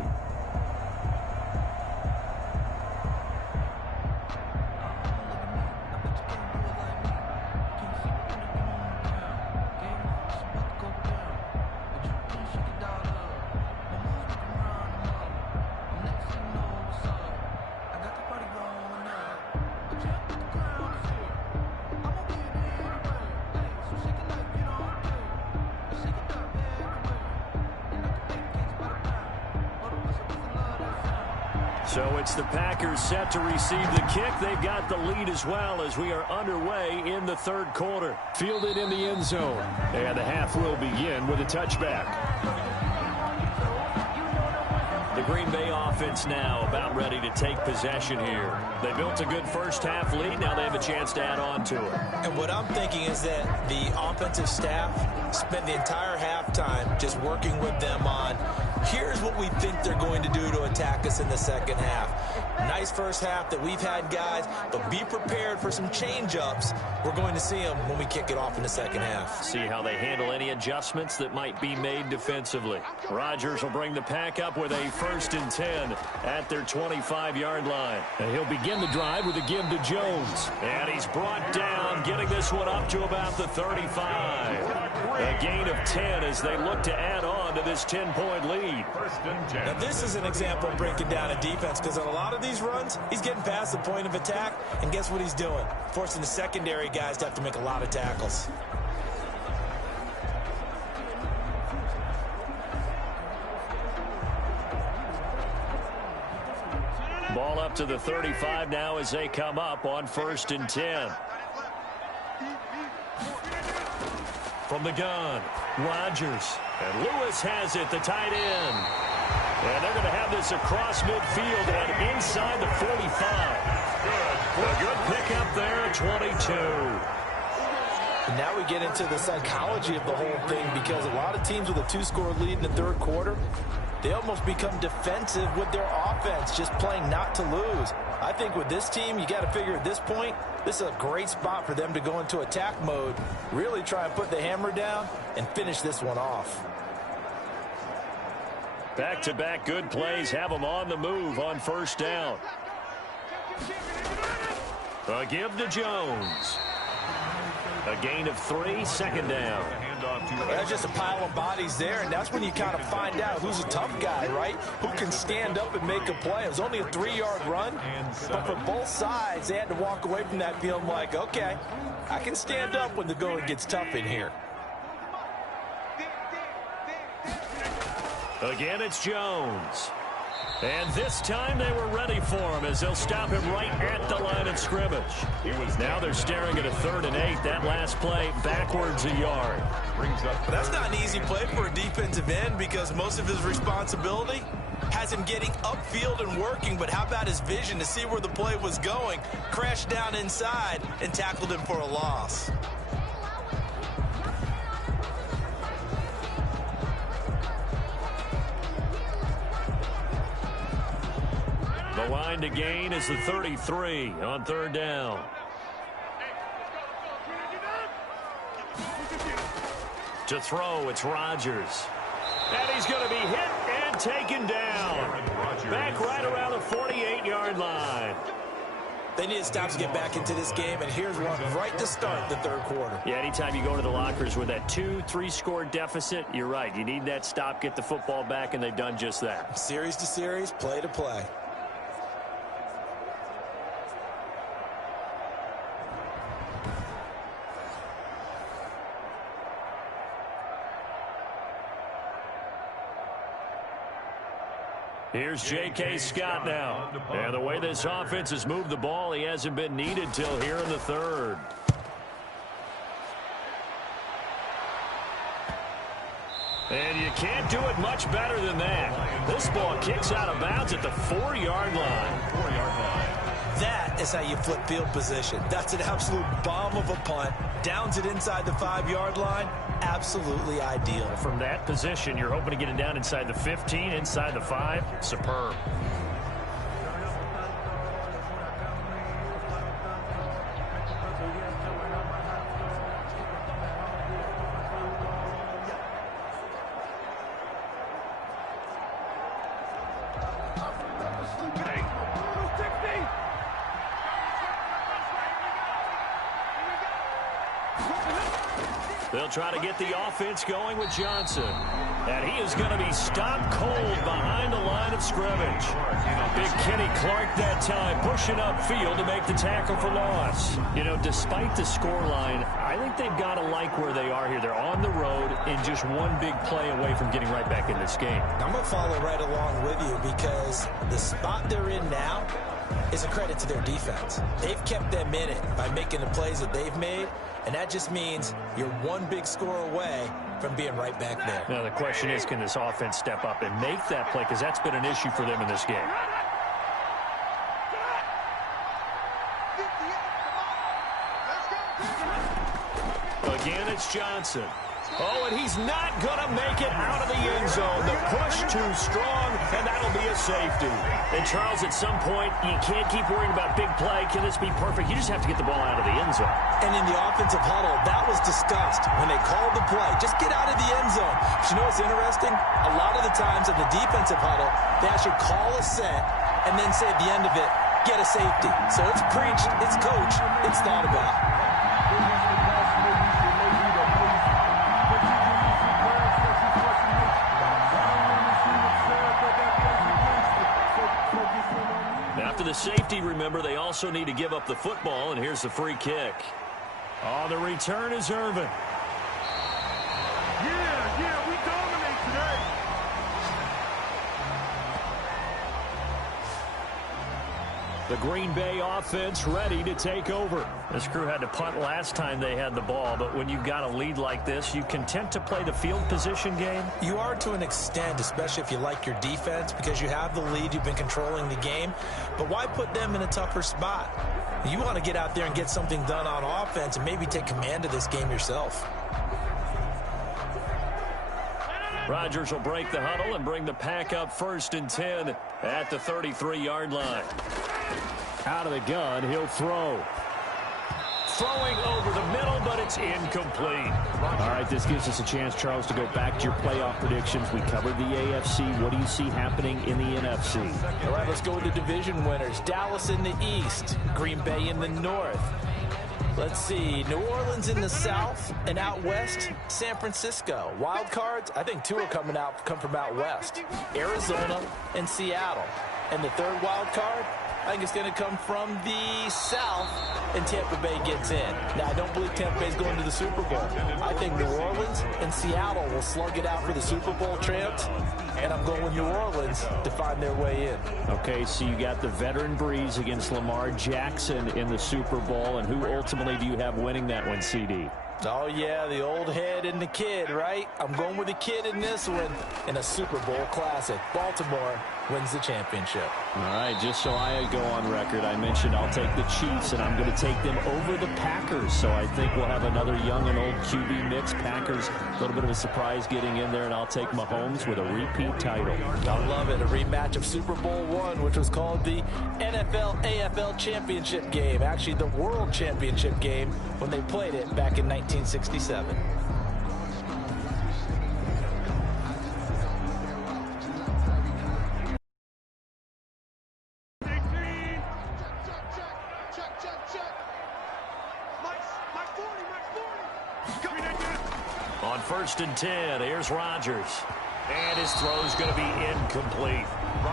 So it's the Packers set to receive the kick. They've got the lead as well as we are underway in the 3rd quarter. Fielded in the end zone. And the half will begin with a touchback. The Green Bay offense now about ready to take possession here. They built a good 1st half lead. Now they have a chance to add on to it. And what I'm thinking is that the offensive staff spent the entire halftime just working with them on, here's what we think they're going to do to attack us in the 2nd half. Nice first half that we've had, guys, but be prepared for some change-ups. We're going to see them when we kick it off in the second half. See how they handle any adjustments that might be made defensively. Rodgers will bring the pack up with a 1st and 10 at their 25-yard line. And he'll begin the drive with a give to Jones. And he's brought down, getting this one up to about the 35. A gain of 10 as they look to add on to this 10-point lead. Now, this is an example of breaking down a defense, because on a lot of these runs, he's getting past the point of attack, and guess what he's doing? Forcing the secondary guys to have to make a lot of tackles. Ball up to the 35 now as they come up on 1st and 10. From the gun, Rodgers. And Lewis has it, the tight end. And they're going to have this across midfield and inside the 45. A good pickup there at 22. And now we get into the psychology of the whole thing, because a lot of teams with a 2-score lead in the third quarter, they almost become defensive with their offense, just playing not to lose. I think with this team, you got to figure at this point, this is a great spot for them to go into attack mode, really try and put the hammer down and finish this one off. Back-to-back good plays have them on the move on 1st down. A give to Jones. A gain of 3, 2nd down. There's just a pile of bodies there, and that's when you kind of find out who's a tough guy, right? Who can stand up and make a play. It was only a 3-yard run, but for both sides, they had to walk away from that feeling like, okay, I can stand up when the going gets tough in here. Again, it's Jones. And this time they were ready for him as they'll stop him right at the line of scrimmage. Now they're staring at a 3rd and 8. That last play backwards a yard. But that's not an easy play for a defensive end, because most of his responsibility has him getting upfield and working. But how about his vision to see where the play was going, crashed down inside, and tackled him for a loss. The line to gain is the 33 on 3rd down. To throw, it's Rodgers. And he's going to be hit and taken down. Back right around the 48-yard line. They need to stop to get back into this game, and here's one right to start the third quarter. Yeah, anytime you go to the lockers with that 2-3-score deficit, you're right. You need that stop, get the football back, and they've done just that. Series to series, play to play. Here's J.K. Scott now. And the way this offense has moved the ball, he hasn't been needed till here in the 3rd. And you can't do it much better than that. This ball kicks out of bounds at the 4-yard line. That is how you flip field position. That's an absolute bomb of a punt. Downs it inside the 5-yard line. Absolutely ideal. From that position, you're hoping to get it down inside the 15, inside the 5. Superb. They'll try to get the offense going with Johnson. And he is going to be stopped cold behind the line of scrimmage. Big Kenny Clark that time pushing upfield to make the tackle for loss. You know, despite the scoreline, I think they've got to like where they are here. They're on the road and just one big play away from getting right back in this game. I'm going to follow right along with you, because the spot they're in now is a credit to their defense. They've kept them in it by making the plays that they've made. And that just means you're one big score away from being right back there. Now, the question is, can this offense step up and make that play? Because that's been an issue for them in this game. Again, it's Johnson. Oh, and he's not going to make it out of the end zone. The push too strong, and that'll be a safety. And, Charles, at some point, you can't keep worrying about big play. Can this be perfect? You just have to get the ball out of the end zone. And in the offensive huddle, that was discussed when they called the play. Just get out of the end zone. But you know what's interesting? A lot of the times in the defensive huddle, they actually call a set and then say at the end of it, get a safety. So it's preached, it's coached, it's thought about. After the safety, remember, they also need to give up the football, and here's the free kick. Oh, the return is Irvin. Yeah, we dominate today. The Green Bay offense ready to take over. This crew had to punt last time they had the ball, but when you've got a lead like this, you content to play the field position game? You are to an extent, especially if you like your defense, because you have the lead, you've been controlling the game. But why put them in a tougher spot? You want to get out there and get something done on offense and maybe take command of this game yourself. Rodgers will break the huddle and bring the pack up 1st and 10 at the 33-yard line. Out of the gun, he'll throw. Throwing over the middle, but it's incomplete. All right, this gives us a chance, Charles, to go back to your playoff predictions. We covered the AFC. What do you see happening in the NFC? All right, let's go with the division winners. Dallas in the East, Green Bay in the North. Let's see, New Orleans in the South, and out West, San Francisco. Wild cards, I think two are come from out West. Arizona and Seattle. And the third wild card, I think it's going to come from the South, and Tampa Bay gets in. Now, I don't believe Tampa Bay's going to the Super Bowl. I think New Orleans and Seattle will slug it out for the Super Bowl champs, and I'm going with New Orleans to find their way in. Okay, so you got the veteran Breeze against Lamar Jackson in the Super Bowl, and who ultimately do you have winning that one, CD? Oh, yeah, the old head and the kid, right? I'm going with the kid in this one in a Super Bowl classic. Baltimore wins the championship. All right, just so I go on record, I mentioned I'll take the Chiefs, and I'm going to take them over the Packers. So I think we'll have another young and old QB mix. Packers, a little bit of a surprise getting in there, and I'll take Mahomes with a repeat title. I love it. A rematch of Super Bowl I, which was called the NFL-AFL Championship game. Actually, the World Championship game when they played it back in 1967. On 1st and 10, here's Rodgers. And his throw's going to be incomplete.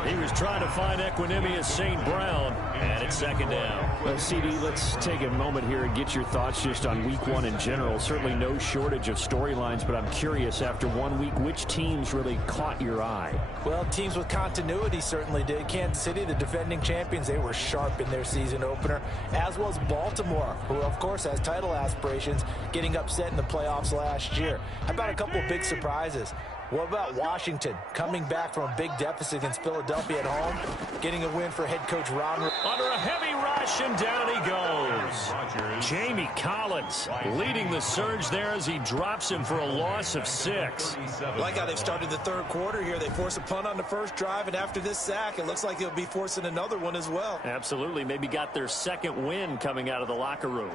He was trying to find Equinemius St. Brown, and it's 2nd down. Well, CD, let's take a moment here and get your thoughts just on Week 1 in general. Certainly no shortage of storylines, but I'm curious, after 1 week, which teams really caught your eye? Well, teams with continuity certainly did. Kansas City, the defending champions, they were sharp in their season opener, as was Baltimore, who, of course, has title aspirations, getting upset in the playoffs last year. How about a couple of big surprises? What about Washington coming back from a big deficit against Philadelphia at home, getting a win for head coach Ron? Under a heavy rush, and down he goes. Jamie Collins leading the surge there as he drops him for a loss of 6. Like how they've started the third quarter here. They force a punt on the first drive, and after this sack, it looks like they'll be forcing another one as well. Absolutely. Maybe got their second win coming out of the locker room.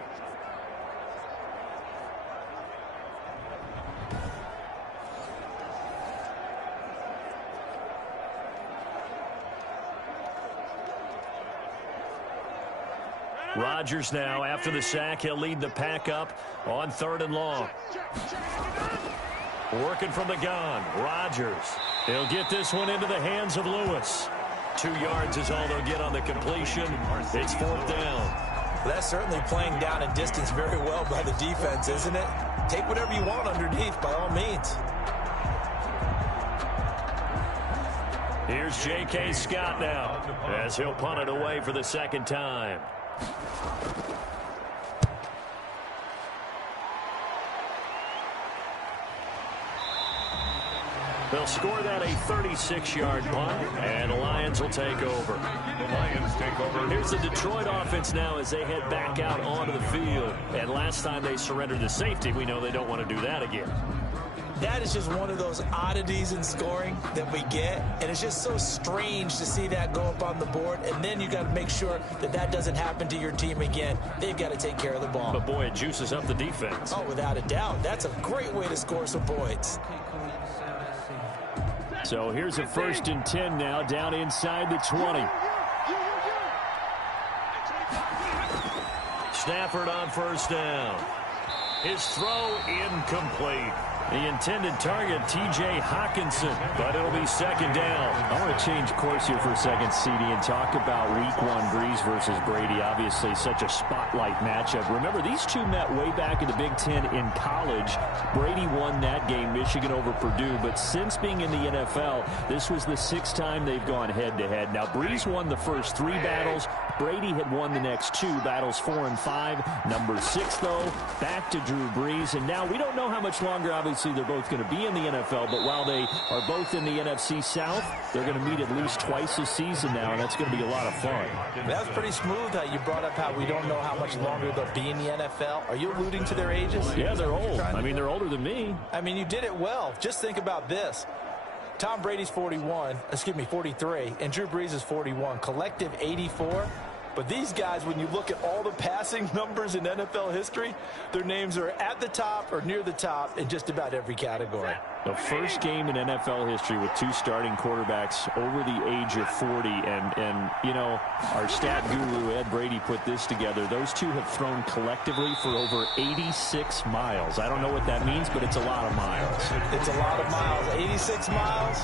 Rodgers now, after the sack, he'll lead the pack up on 3rd and long. Working from the gun, Rodgers. He'll get this one into the hands of Lewis. 2 yards is all they'll get on the completion. It's 4th down. Well, that's certainly playing down and distance very well by the defense, isn't it? Take whatever you want underneath, by all means. Here's J.K. Scott now, as he'll punt it away for the 2nd time. They'll score that a 36-yard punt, and the Lions will take over. The Lions take over. Here's the Detroit offense now as they head back out onto the field. And last time they surrendered the safety, we know they don't want to do that again. That is just one of those oddities in scoring that we get, and it's just so strange to see that go up on the board, and then you got to make sure that that doesn't happen to your team again. They've got to take care of the ball. But, boy, it juices up the defense. Oh, without a doubt. That's a great way to score some points. So here's a 1st and 10 now, down inside the 20. Stafford on 1st down. His throw incomplete. The intended target, T.J. Hawkinson, but it'll be 2nd down. I want to change course here for a second, CD, and talk about Week 1 Breeze versus Brady. Obviously, such a spotlight matchup. Remember, these two met way back in the Big Ten in college. Brady won that game, Michigan over Purdue. But since being in the NFL, this was the 6th time they've gone head-to-head. Now, Breeze won the first 3 battles. Brady had won the next 2 battles, 4 and 5. Number 6, though, back to Drew Brees. And now we don't know how much longer, obviously, they're both going to be in the NFL, but while they are both in the NFC South, they're going to meet at least twice a season now, and that's going to be a lot of fun. That's pretty smooth how you brought up how we don't know how much longer they'll be in the NFL. Are you alluding to their ages? Yeah, they're old. I mean, they're older than me. I mean, you did it well. Just think about this. Tom Brady's 43, and Drew Brees is 41. Collective 84. But these guys, when you look at all the passing numbers in NFL history, their names are at the top or near the top in just about every category. The first game in NFL history with 2 starting quarterbacks over the age of 40. And you know, our stat guru, Ed Brady, put this together. Those two have thrown collectively for over 86 miles. I don't know what that means, but it's a lot of miles. It's a lot of miles. 86 miles,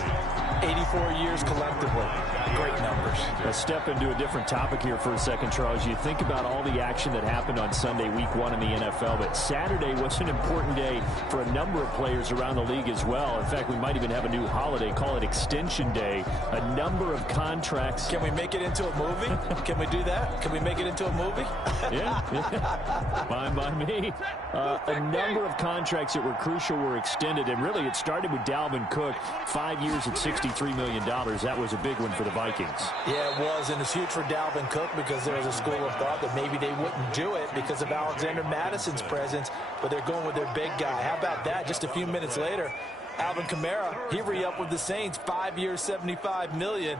84 years collectively. Great numbers. Let's step into a different topic here for a second, Charles. You think about all the action that happened on Sunday, Week 1 in the NFL, but Saturday was an important day for a number of players around the league as well. In fact, we might even have a new holiday, call it Extension Day. A number of contracts. Can we make it into a movie? Can we do that? Can we make it into a movie? Yeah. Fine by me. A number of contracts that were crucial were extended, and really it started with Dalvin Cook, 5 years at $63 million. That was a big one for the Vikings. Yeah, it was, and it's huge for Dalvin Cook because there was a school of thought that maybe they wouldn't do it because of Alexander Madison's presence, but they're going with their big guy. How about that? Just a few minutes later, Alvin Kamara, he re-upped with the Saints, 5 years, $75 million.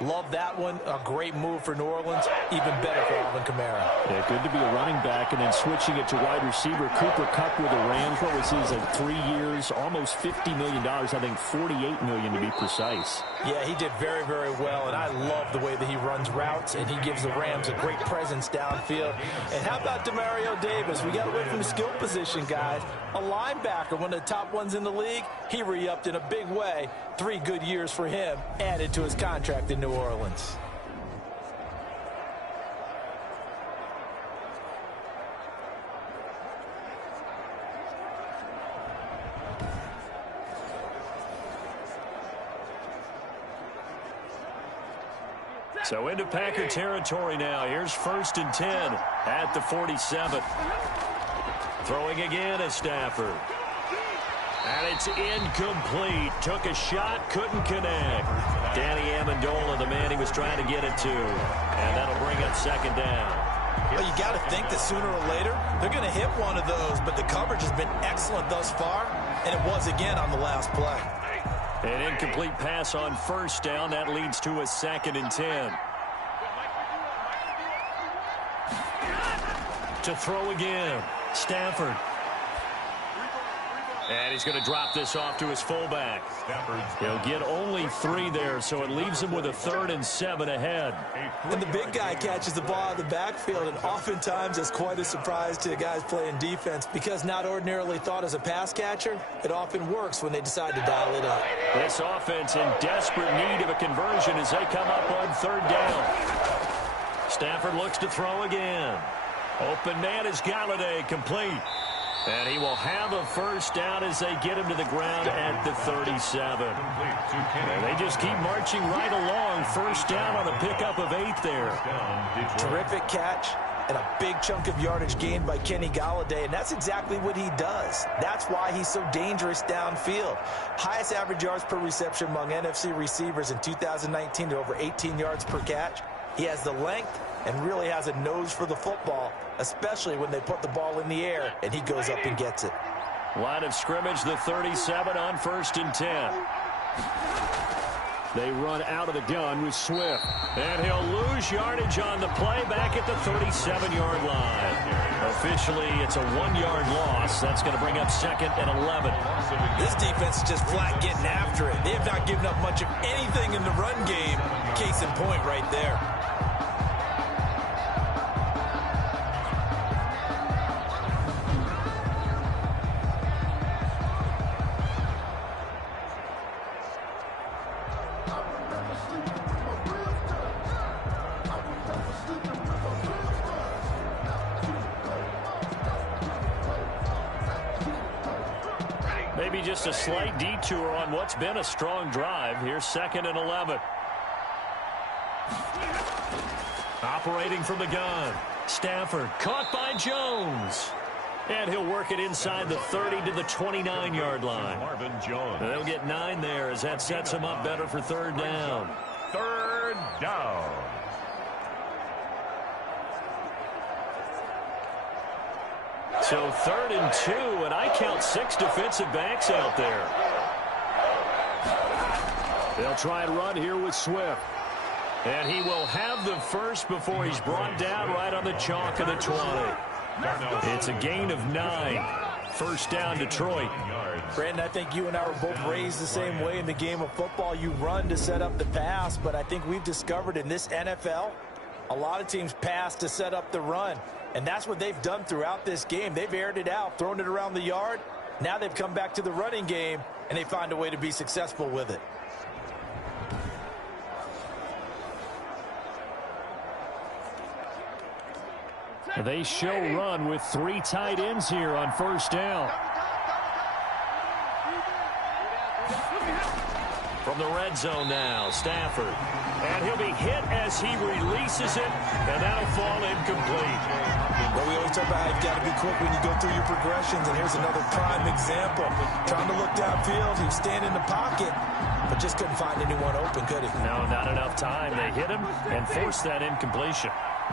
Love that one. A great move for New Orleans. Even better for Alvin Kamara. Yeah, good to be a running back, and then switching it to wide receiver. Cooper Kupp with the Rams. What was his, 3 years, almost $50 million. I think $48 million to be precise. Yeah, he did very, very well, and I love the way that he runs routes, and he gives the Rams a great presence downfield. And how about Demario Davis? We got away from the skill position, guys. A linebacker, one of the top ones in the league. He re-upped in a big way. 3 good years for him, added to his contract in New Orleans. So into Packer territory now. Here's 1st and 10 at the 47. Throwing again is Stafford. And it's incomplete. Took a shot, couldn't connect. Danny Amendola, the man he was trying to get it to. And that'll bring up 2nd down. Well, you got to think that sooner or later, they're going to hit one of those, but the coverage has been excellent thus far, and it was again on the last play. An incomplete pass on 1st down. That leads to a 2nd and 10. To throw again, Stafford. And he's going to drop this off to his fullback. He'll get only 3 there, so it leaves him with a 3rd and 7 ahead. And the big guy catches the ball out of the backfield, and oftentimes it's quite a surprise to the guys playing defense because not ordinarily thought as a pass catcher, it often works when they decide to dial it up. This offense in desperate need of a conversion as they come up on 3rd down. Stafford looks to throw again. Open man is Galladay, complete. And he will have a 1st down as they get him to the ground at the 37. And they just keep marching right along. 1st down on a pickup of 8 there. Terrific catch and a big chunk of yardage gained by Kenny Galladay, and that's exactly what he does. That's why he's so dangerous downfield. Highest average yards per reception among NFC receivers in 2019 to over 18 yards per catch. He has the length and really has a nose for the football, especially when they put the ball in the air and he goes up and gets it. Line of scrimmage, the 37 on 1st and 10. They run out of the gun with Swift. And he'll lose yardage on the play back at the 37-yard line. Officially, it's a 1-yard loss. That's going to bring up 2nd and 11. This defense is just flat getting after it. They have not given up much of anything in the run game. Case in point right there. Maybe just a slight detour on what's been a strong drive. Here's 2nd and 11. Operating from the gun. Stafford caught by Jones. And he'll work it inside the 30 to the 29-yard line. Marvin Jones. They'll get 9 there as that sets him up better for 3rd down. 3rd down. So 3rd and 2, and I count 6 defensive backs out there. They'll try and run here with Swift. And he will have the first before he's brought down right on the chalk of the 20. It's a gain of 9. 1st down, Detroit. Brandon, I think you and I were both raised the same way in the game of football. You run to set up the pass, but I think we've discovered in this NFL, a lot of teams pass to set up the run. And that's what they've done throughout this game. They've aired it out, thrown it around the yard. Now they've come back to the running game, and they find a way to be successful with it. They show run with 3 tight ends here on 1st down. From the red zone now, Stafford. And he'll be hit as he releases it, and that'll fall incomplete. Well, we always talk about how you've got to be quick when you go through your progressions, and here's another prime example. Trying to look downfield, he was standing in the pocket, but just couldn't find anyone open, could he? No, not enough time. They hit him and forced that incompletion.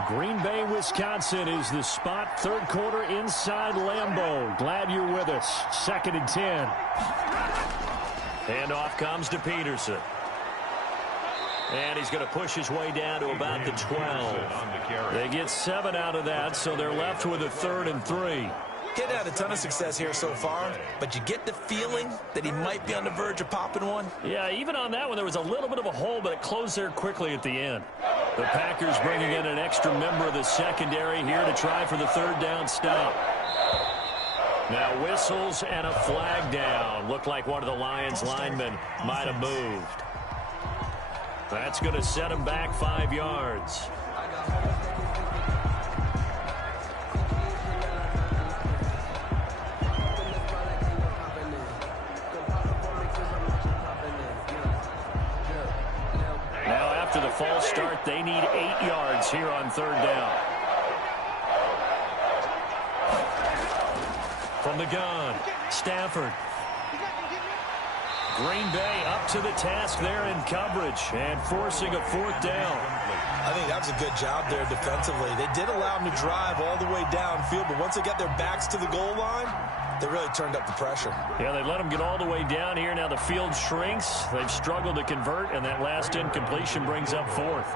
Green Bay, Wisconsin is the spot. 3rd quarter inside Lambeau. Glad you're with us. 2nd and 10. Handoff comes to Peterson. And he's going to push his way down to about the 12. They get 7 out of that, so they're left with a 3rd and 3. Getting had a ton of success here so far, but you get the feeling that he might be on the verge of popping one. Yeah, even on that one, there was a little bit of a hole, but it closed there quickly at the end. The Packers bringing in an extra member of the secondary here to try for the 3rd down stop. Now whistles and a flag down. Looked like one of the Lions linemen might have moved. That's going to set him back 5 yards. Now after the false start, they need 8 yards here on 3rd down. From the gun, Stafford. Green Bay up to the task there in coverage and forcing a 4th down. I think that was a good job there defensively. They did allow them to drive all the way downfield, but once they got their backs to the goal line, they really turned up the pressure. Yeah, they let them get all the way down here. Now the field shrinks. They've struggled to convert, and that last incompletion brings up 4th.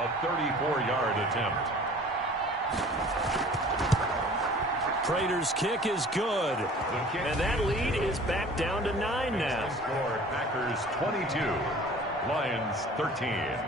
A 34-yard attempt. Prater's kick is good. And that lead is back down to 9 now. Score Packers 22, Lions 13.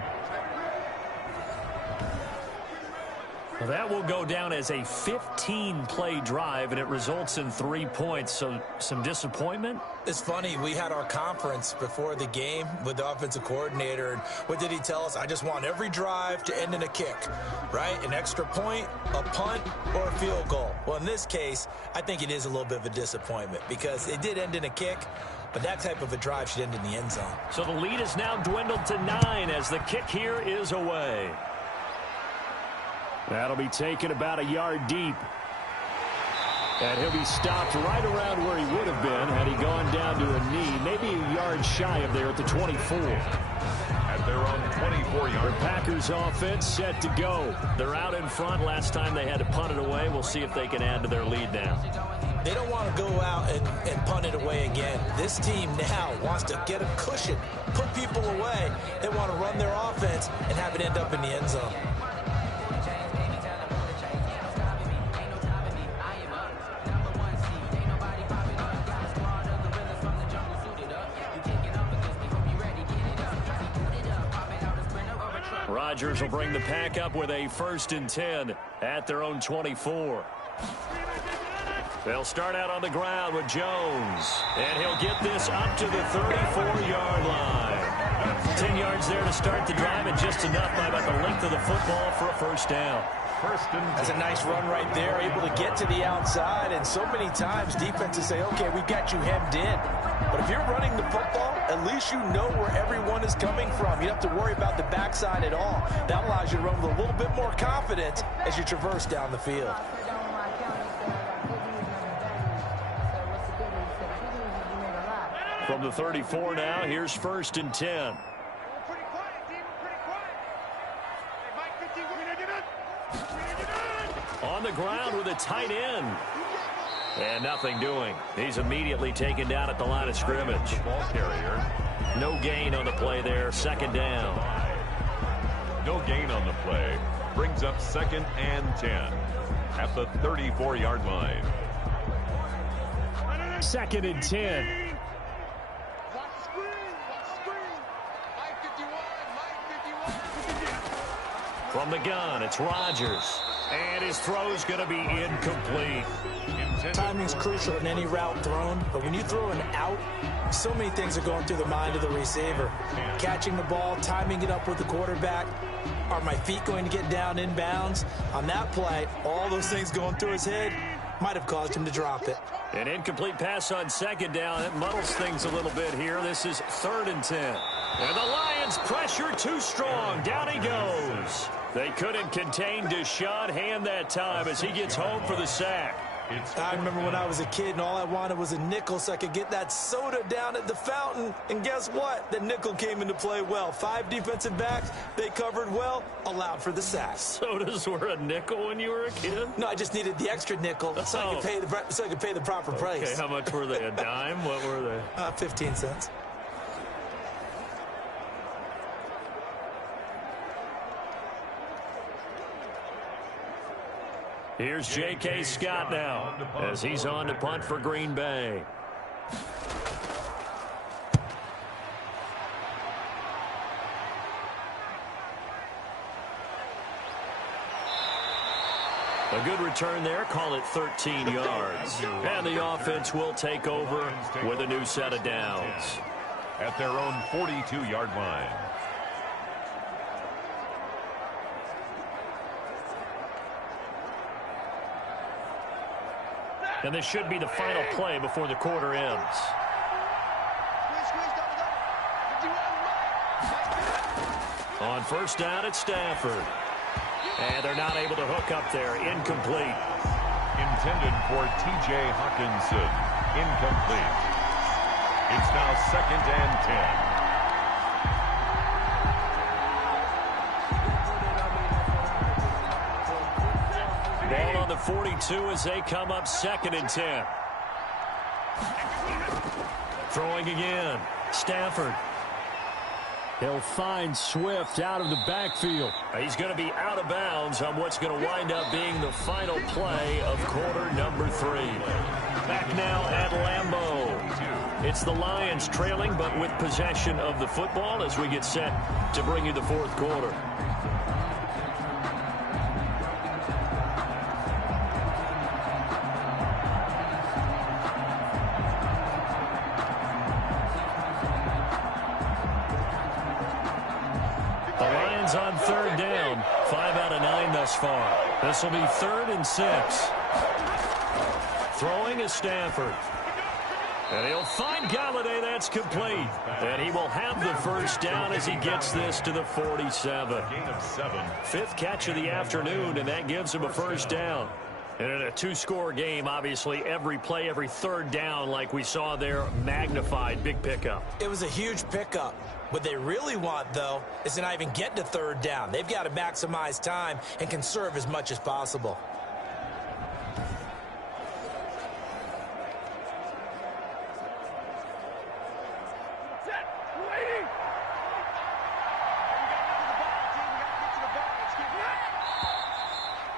Well, that will go down as a 15-play drive, and it results in 3 points. So some disappointment? It's funny, we had our conference before the game with the offensive coordinator, and what did he tell us? I just want every drive to end in a kick, right? An extra point, a punt, or a field goal. Well, in this case, I think it is a little bit of a disappointment because it did end in a kick, but that type of a drive should end in the end zone. So the lead is now dwindled to 9 as the kick here is away. That'll be taken about a yard deep. And he'll be stopped right around where he would have been had he gone down to a knee, maybe a yard shy of there at the 24. At their own 24-yard. The Packers offense set to go. They're out in front. Last time they had to punt it away. We'll see if they can add to their lead now. They don't want to go out and punt it away again. This team now wants to get a cushion, put people away. They want to run their offense and have it end up in the end zone. Rodgers will bring the pack up with a 1st and 10 at their own 24. They'll start out on the ground with Jones, and he'll get this up to the 34-yard line. 10 yards there to start the drive, and just enough by about the length of the football for a 1st down. That's a nice run right there, able to get to the outside, and so many times defenses say, okay, we've got you hemmed in. But if you're running the football, at least you know where everyone is coming from. You don't have to worry about the backside at all. That allows you to run with a little bit more confidence as you traverse down the field. From the 34 now, here's 1st and 10. On the ground with a tight end. And nothing doing. He's immediately taken down at the line of scrimmage. Ball carrier. No gain on the play there. 2nd down. No gain on the play. Brings up 2nd and 10 at the 34-yard line. 2nd and 10. From the gun, it's Rodgers. And his throw's going to be incomplete. Timing's crucial in any route thrown, but when you throw an out, so many things are going through the mind of the receiver. Catching the ball, timing it up with the quarterback. Are my feet going to get down in bounds? On that play, all those things going through his head might have caused him to drop it. An incomplete pass on 2nd down. It muddles things a little bit here. This is 3rd and 10. And the Lions pressure too strong. Down he goes. They couldn't contain Deshaun Hand that time as he gets home for the sack. I remember when I was a kid and all I wanted was a nickel so I could get that soda down at the fountain. And guess what? The nickel came into play well. 5 defensive backs, they covered well, allowed for the sack. Sodas were a nickel when you were a kid? No, I just needed the extra nickel so I could pay the proper price. Okay, how much were they? A dime? What were they? 15 cents. Here's J.K. Scott now as he's on to punt for Green Bay. A good return there. Call it 13 yards. And the offense will take over with a new set of downs. At their own 42-yard line. And this should be the final play before the quarter ends. On 1st down, it's Stafford. And they're not able to hook up there. Incomplete. Intended for T.J. Hawkinson. Incomplete. It's now 2nd and 10. Ball on the 42 as they come up 2nd and 10. Throwing again. Stafford. He'll find Swift out of the backfield. He's going to be out of bounds on what's going to wind up being the final play of quarter number 3. Back now at Lambeau. It's the Lions trailing, but with possession of the football as we get set to bring you the 4th quarter. On 3rd down, 5 out of 9 thus far. This will be 3rd and 6. Throwing is Stafford. And he'll find Galladay. That's complete. And he will have the 1st down as he gets this to the 47. 5th catch of the afternoon, and that gives him a 1st down. And in a 2-score game, obviously, every play, every 3rd down, like we saw there, magnified. Big pickup. It was a huge pickup. What they really want, though, is to not even get to 3rd down. They've got to maximize time and conserve as much as possible.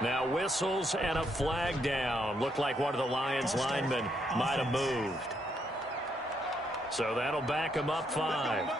Now whistles and a flag down. Looked like one of the Lions linemen might have moved. So that'll back him up 5.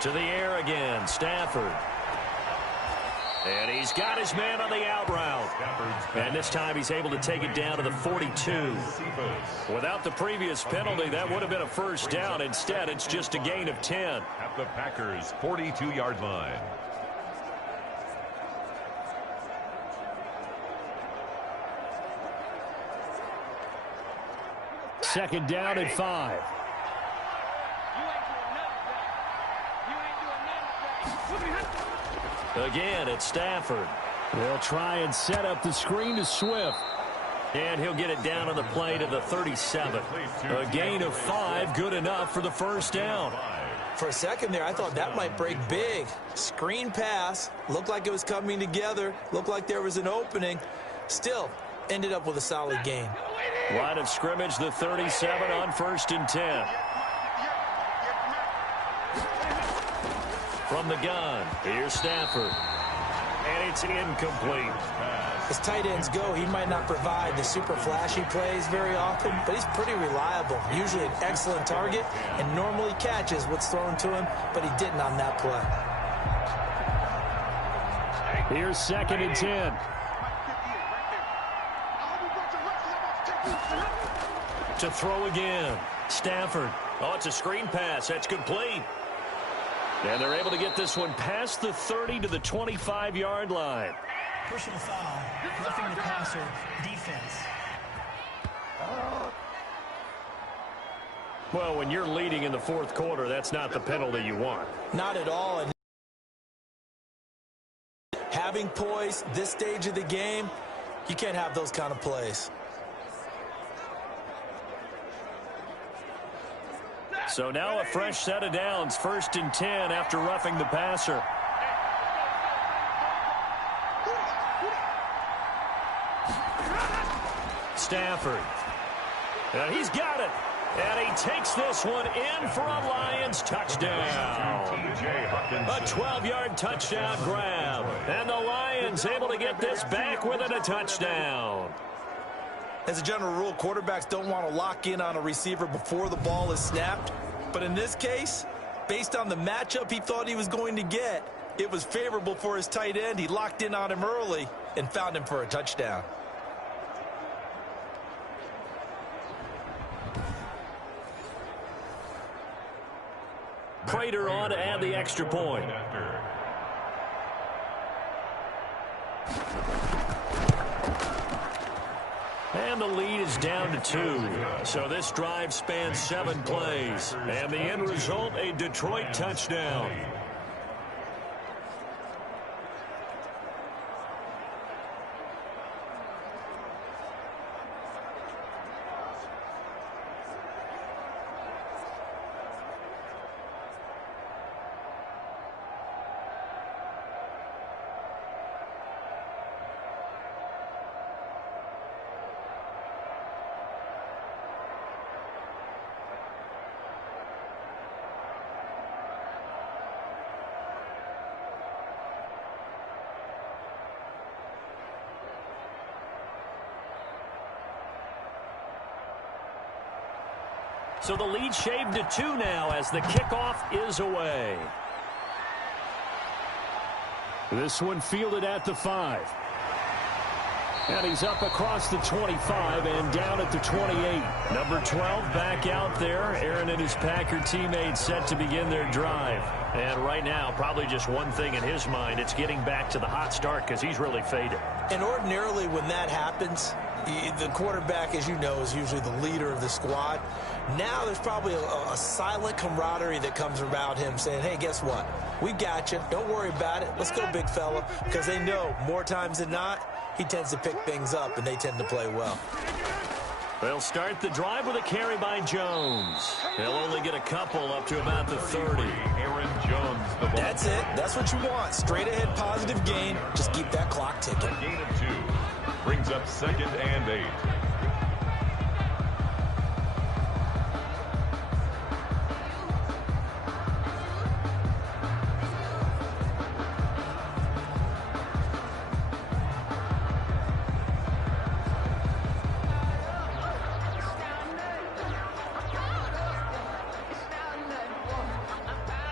To the air again, Stafford. And he's got his man on the out route. And this time he's able to take it down to the 42. Without the previous penalty, that would have been a first down. Instead, it's just a gain of 10. At the Packers' 42-yard line. Second down and 5. Again, it's Stafford. They'll try and set up the screen to Swift. And he'll get it down on the play to the 37. A gain of 5, good enough for the first down. For a second there, I thought that might break big. Screen pass. Looked like it was coming together. Looked like there was an opening. Still, ended up with a solid gain. Line of scrimmage, the 37 on 1st and 10. From the gun, here's Stafford. And it's incomplete. As tight ends go, he might not provide the super flashy plays very often, but he's pretty reliable. Usually an excellent target and normally catches what's thrown to him, but he didn't on that play. Here's 2nd and 10. To throw again, Stafford. Oh, it's a screen pass. That's complete. And they're able to get this one past the 30 to the 25-yard line. Personal foul, roughing the passer, defense. Well, when you're leading in the 4th quarter, that's not the penalty you want. Not at all. And having poise this stage of the game, you can't have those kind of plays. So now a fresh set of downs, 1st and 10 after roughing the passer. Stafford. And he's got it. And he takes this one in for a Lions touchdown. A 12-yard touchdown grab. And the Lions able to get this back within a touchdown. As a general rule, quarterbacks don't want to lock in on a receiver before the ball is snapped. But in this case, based on the matchup he thought he was going to get, it was favorable for his tight end. He locked in on him early and found him for a touchdown. Prater on to add the extra point. And the lead is down to 2. So this drive spans 7 plays. And the end result, a Detroit touchdown. So the lead shaved to 2 now as the kickoff is away. This one fielded at the 5. And he's up across the 25 and down at the 28. Number 12 back out there. Aaron and his Packer teammates set to begin their drive. And right now, probably just one thing in his mind. It's getting back to the hot start because he's really faded. And ordinarily when that happens, the quarterback, as you know, is usually the leader of the squad. Now there's probably a silent camaraderie that comes around him saying, hey, guess what? We got you. Don't worry about it. Let's go, big fella. Because they know more times than not, he tends to pick things up, and they tend to play well. They'll start the drive with a carry by Jones. They'll only get a couple up to about the 30. Aaron Jones, the ball. That's it. That's what you want. Straight ahead positive gain. Just keep that clock ticking. A gain of 2 brings up 2nd and 8.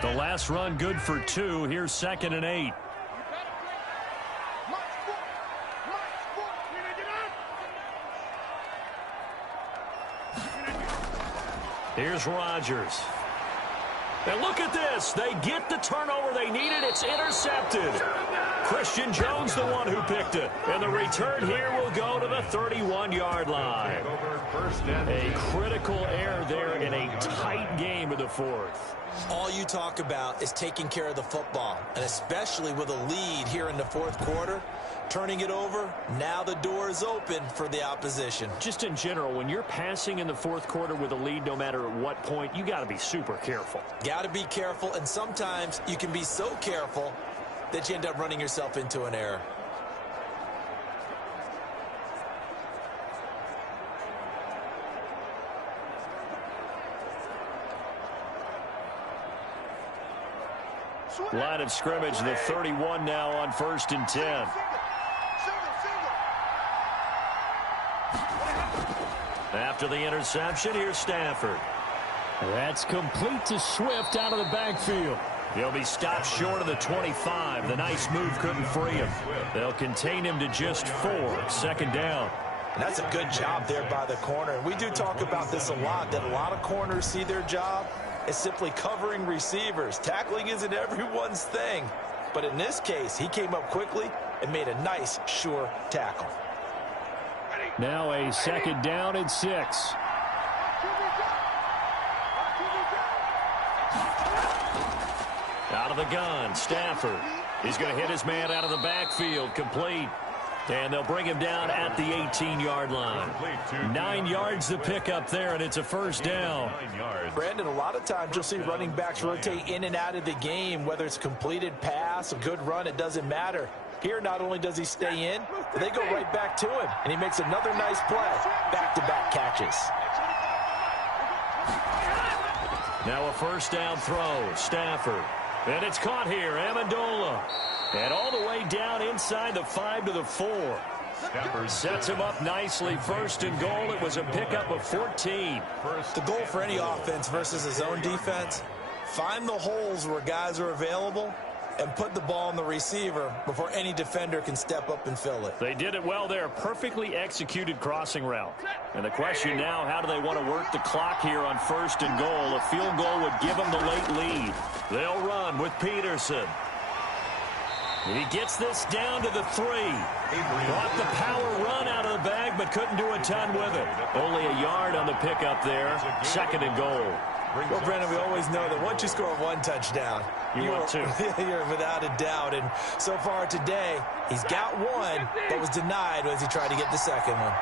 The last run good for 2. Here's 2nd and 8. Here's Rodgers. And look at this. They get the turnover they needed. It's intercepted. Christian Jones, the one who picked it. And the return here will go to the 31-yard line. A critical error there in a tight game of the 4th. All you talk about is taking care of the football, and especially with a lead here in the 4th quarter, turning it over, now the door is open for the opposition. Just in general, when you're passing in the 4th quarter with a lead, no matter at what point, you got to be super careful. Got to be careful, and sometimes you can be so careful that you end up running yourself into an error. Line of scrimmage, the 31 now on 1st and 10. After the interception, here's Stafford. That's complete to Swift out of the backfield. He'll be stopped short of the 25. The nice move couldn't free him. They'll contain him to just 4. 2nd down. And that's a good job there by the corner. And we do talk about this a lot, that a lot of corners see their job as simply covering receivers. Tackling isn't everyone's thing. But in this case, he came up quickly and made a nice, sure tackle. Now a 2nd down and 6. Out of the gun, Stafford. He's going to hit his man out of the backfield, complete. And they'll bring him down at the 18-yard line. 9 yards to pick up there, and it's a 1st down. Brandon, a lot of times you'll see running backs rotate in and out of the game, whether it's completed pass, a good run, it doesn't matter. Here, not only does he stay in, but they go right back to him, and he makes another nice play. Back-to-back catches. Now a 1st down throw, Stafford. And it's caught here, Amendola. And all the way down inside the 5 to the 4. Sets him up nicely. 1st and goal. It was a pickup of 14. The goal for any offense versus his own defense, find the holes where guys are available and put the ball on the receiver before any defender can step up and fill it. They did it well there. Perfectly executed crossing route. And the question now, how do they want to work the clock here on 1st and goal? A field goal would give them the late lead. They'll run with Peterson. He gets this down to the 3. Got the power run out of the bag, but couldn't do a ton with it. Only a yard on the pickup there. 2nd and goal. Well, Brandon, we always know that once you score 1 touchdown, you want 2. You're without a doubt. And so far today, he's got 1, but was denied as he tried to get the 2nd one.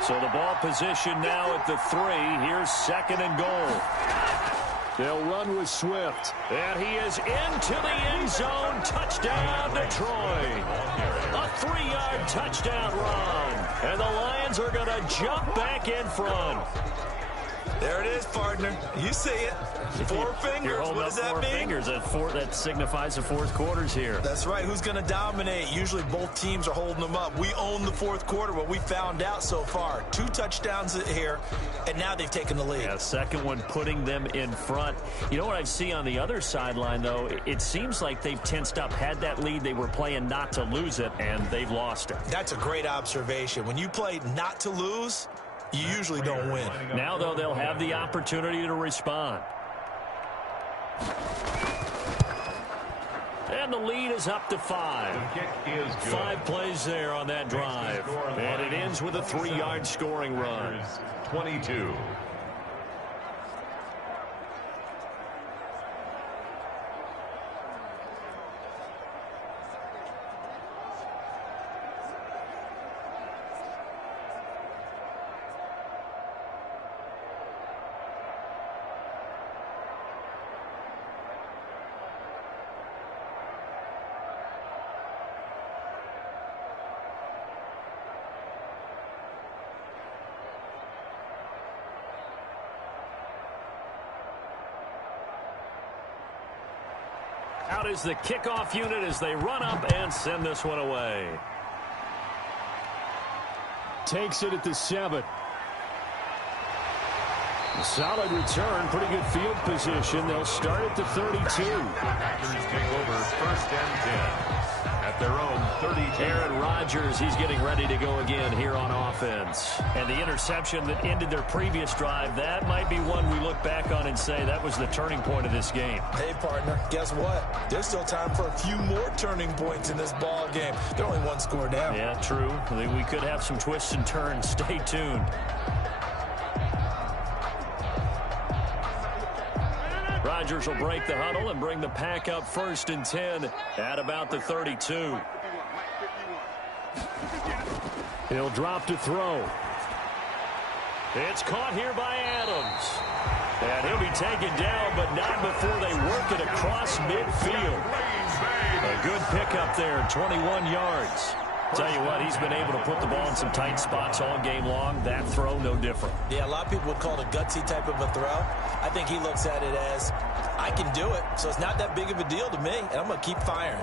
So the ball position now at the 3. Here's 2nd and goal. They'll run with Swift. And he is into the end zone. Touchdown, Detroit. A 3-yard touchdown run. And the Lions are going to jump back in front. There it is, partner. You see it. 4 fingers. What does that mean? 4 fingers. That signifies the 4th quarter's here. That's right. Who's going to dominate? Usually both teams are holding them up. We own the 4th quarter. What we found out so far, 2 touchdowns here, and now they've taken the lead. Yeah, 2nd one putting them in front. You know what I see on the other sideline, though? It seems like they've tensed up, had that lead. They were playing not to lose it, and they've lost it. That's a great observation. When you play not to lose, you usually don't win. Now, though, they'll have the opportunity to respond. And the lead is up to 5. 5 plays there on that drive. And it ends with a 3-yard scoring run. 22. Out is the kickoff unit as they run up and send this one away. Takes it at the 7. Solid return, pretty good field position. They'll start at the 32. Packers take over 1st and 10 at their own 32. Aaron Rodgers, he's getting ready to go again here on offense. And the interception that ended their previous drive, that might be one we look back on and say that was the turning point of this game. Hey, partner, guess what? There's still time for a few more turning points in this ball game. They're only one score down. Yeah, true. We could have some twists and turns. Stay tuned. Rodgers will break the huddle and bring the pack up 1st and 10 at about the 32. He'll drop to throw. It's caught here by Adams. And he'll be taken down, but not before they work it across midfield. A good pickup there, 21 yards. Tell you what, he's been able to put the ball in some tight spots all game long. That throw, no different. Yeah, a lot of people would call it a gutsy type of a throw. I think he looks at it as, I can do it, so it's not that big of a deal to me, and I'm going to keep firing.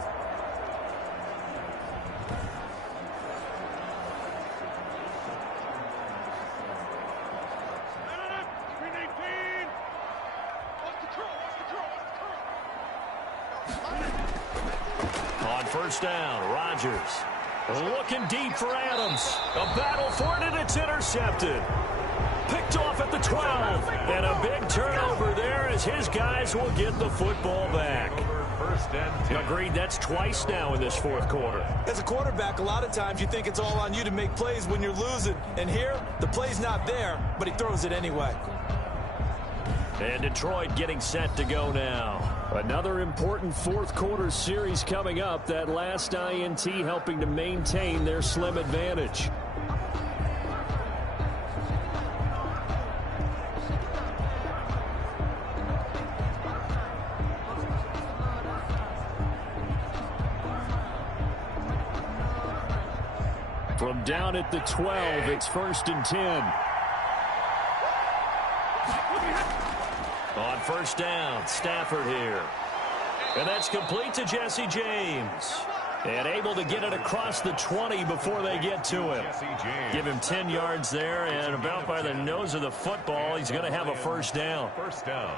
On 1st down, Rodgers. Looking deep for Adams. A battle for it, and it's intercepted. Picked off at the 12. And a big turnover there as his guys will get the football back. 1st and 10. Agreed, that's twice now in this 4th quarter. As a quarterback, a lot of times you think it's all on you to make plays when you're losing. And here, the play's not there, but he throws it anyway. And Detroit getting set to go now. Another important 4th quarter series coming up. That last INT helping to maintain their slim advantage. From down at the 12, it's 1st and 10. On 1st down, Stafford here. And that's complete to Jesse James. And able to get it across the 20 before they get to him. Give him 10 yards there, and about by the nose of the football, he's going to have a 1st down. 1st down.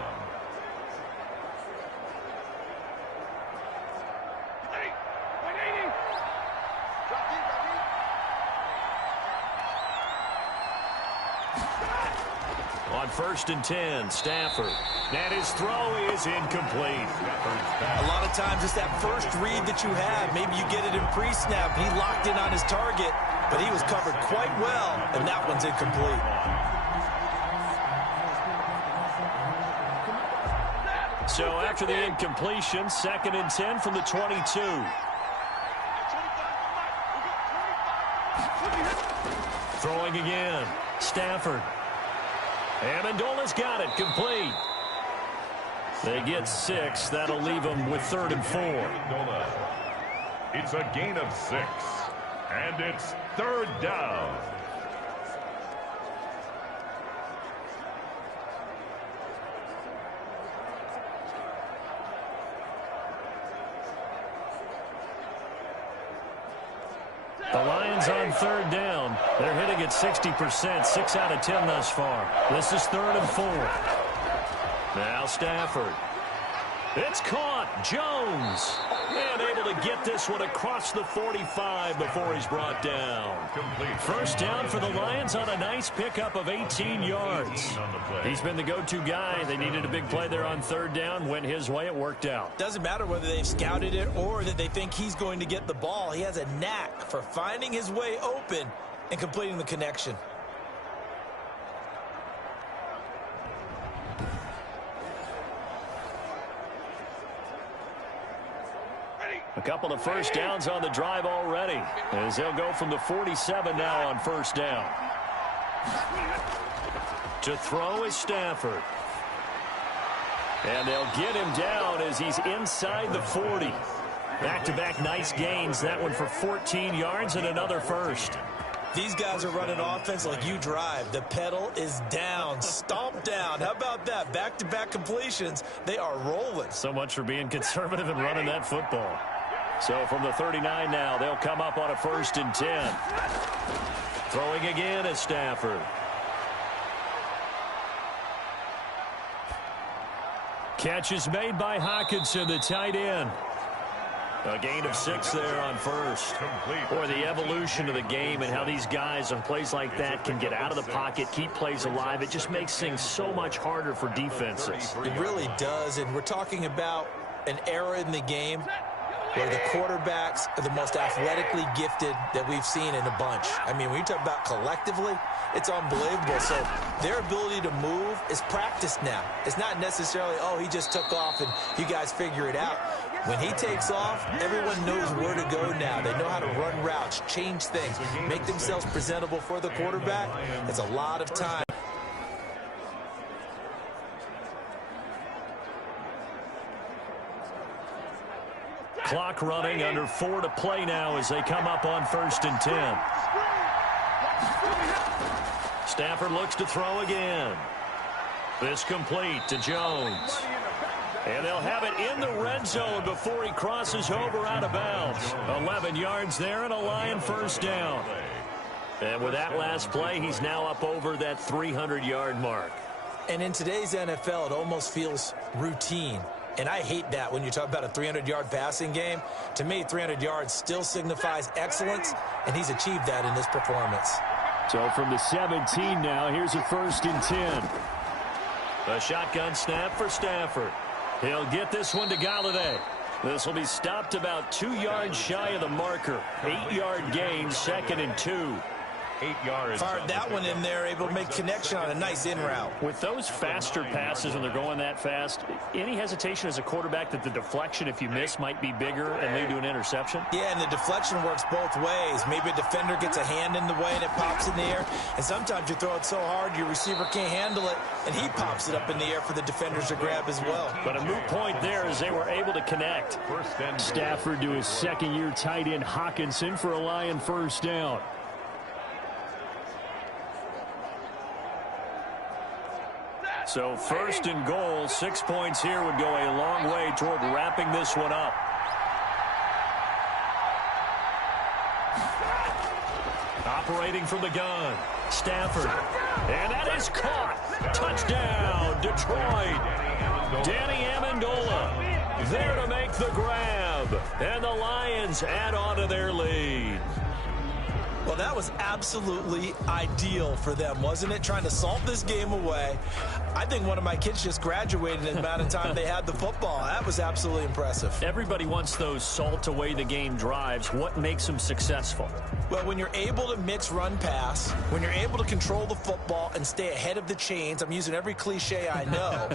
On 1st and 10, Stafford. And his throw is incomplete. A lot of times it's that first read that you have. Maybe you get it in pre-snap. He locked in on his target, but he was covered quite well, and that one's incomplete. So after the incompletion, 2nd and 10 from the 22. Throwing again. Stafford. Amendola's got it, complete. They get 6. That'll leave them with 3rd and 4. It's a gain of 6. And it's 3rd down. The Lions on 3rd down. They're hitting at 60%, 6 out of 10 thus far. This is 3rd and 4. Now Stafford. It's caught. Jones. And able to get this one across the 45 before he's brought down. 1st down for the Lions on a nice pickup of 18 yards. He's been the go-to guy. They needed a big play there on 3rd down. Went his way. It worked out. Doesn't matter whether they've scouted it or that they think he's going to get the ball. He has a knack for finding his way open and completing the connection. A couple of 1st downs on the drive already, as they'll go from the 47 now on 1st down. To throw is Stafford. And they'll get him down as he's inside the 40. Back-to-back nice gains. That one for 14 yards and another 1st. These guys are running offense like you drive. The pedal is down, stomped down. How about that? Back-to-back completions. They are rolling. So much for being conservative and running that football. So from the 39 now, they'll come up on a 1st and 10. Throwing again is Stafford. Catch is made by Hockenson, the tight end. A gain of 6 there on 1st. Boy, the evolution of the game and how these guys on plays like that can get out of the pocket, keep plays alive. It just makes things so much harder for defenses. It really does, and we're talking about an era in the game where the quarterbacks are the most athletically gifted that we've seen in a bunch. I mean, when you talk about collectively, it's unbelievable. So their ability to move is practiced now. It's not necessarily, oh, he just took off and you guys figure it out. When he takes off, everyone knows where to go now. They know how to run routes, change things, make themselves presentable for the quarterback. It's a lot of time. Clock running, under 4 to play now as they come up on 1st and 10. Stafford looks to throw again. This complete to Jones. And they'll have it in the red zone before he crosses over out of bounds. 11 yards there and a Lion 1st down. And with that last play, he's now up over that 300-yard mark. And in today's NFL, it almost feels routine. And I hate that when you talk about a 300-yard passing game. To me, 300 yards still signifies excellence, and he's achieved that in this performance. So from the 17 now, here's a 1st and 10. A shotgun snap for Stafford. He'll get this one to Galladay. This will be stopped about 2 yards shy of the marker. 8-yard gain, 2nd and 2. 8 yards. Fired that one in there, able to make connection on a nice in route. With those faster passes when they're going that fast, any hesitation as a quarterback that the deflection, if you miss, might be bigger and lead to an interception? Yeah, and the deflection works both ways. Maybe a defender gets a hand in the way and it pops in the air. And sometimes you throw it so hard your receiver can't handle it, and he pops it up in the air for the defenders to grab as well. But a moot point there as they were able to connect. Stafford to his 2nd-year tight end Hockenson for a Lion 1st down. So 1st and goal, 6 points here would go a long way toward wrapping this one up. Operating from the gun, Stafford. And that is caught. Touchdown, Detroit. Danny Amendola there to make the grab. And the Lions add on to their lead. Well, that was absolutely ideal for them, wasn't it? Trying to salt this game away. I think one of my kids just graduated in the amount of time they had the football. That was absolutely impressive. Everybody wants those salt away the game drives. What makes them successful? Well, when you're able to mix run pass, when you're able to control the football and stay ahead of the chains, I'm using every cliche I know,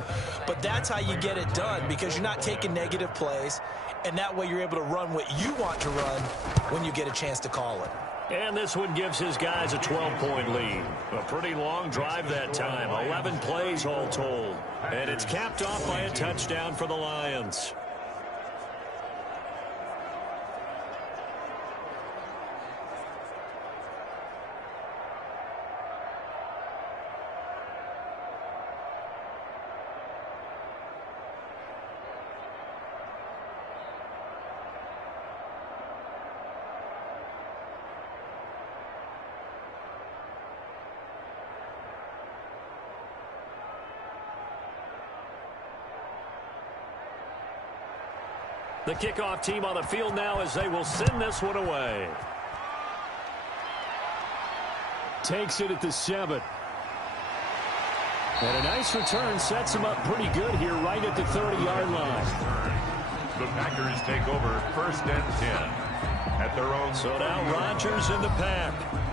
but that's how you get it done because you're not taking negative plays, and that way you're able to run what you want to run when you get a chance to call it. And this one gives his guys a 12-point lead. A pretty long drive that time. 11 plays all told. And it's capped off by a touchdown for the Lions. The kickoff team on the field now as they will send this one away. Takes it at the 7. And a nice return sets him up pretty good here right at the 30-yard line. The Packers take over 1st and 10 at their own. So now Rodgers in the pack.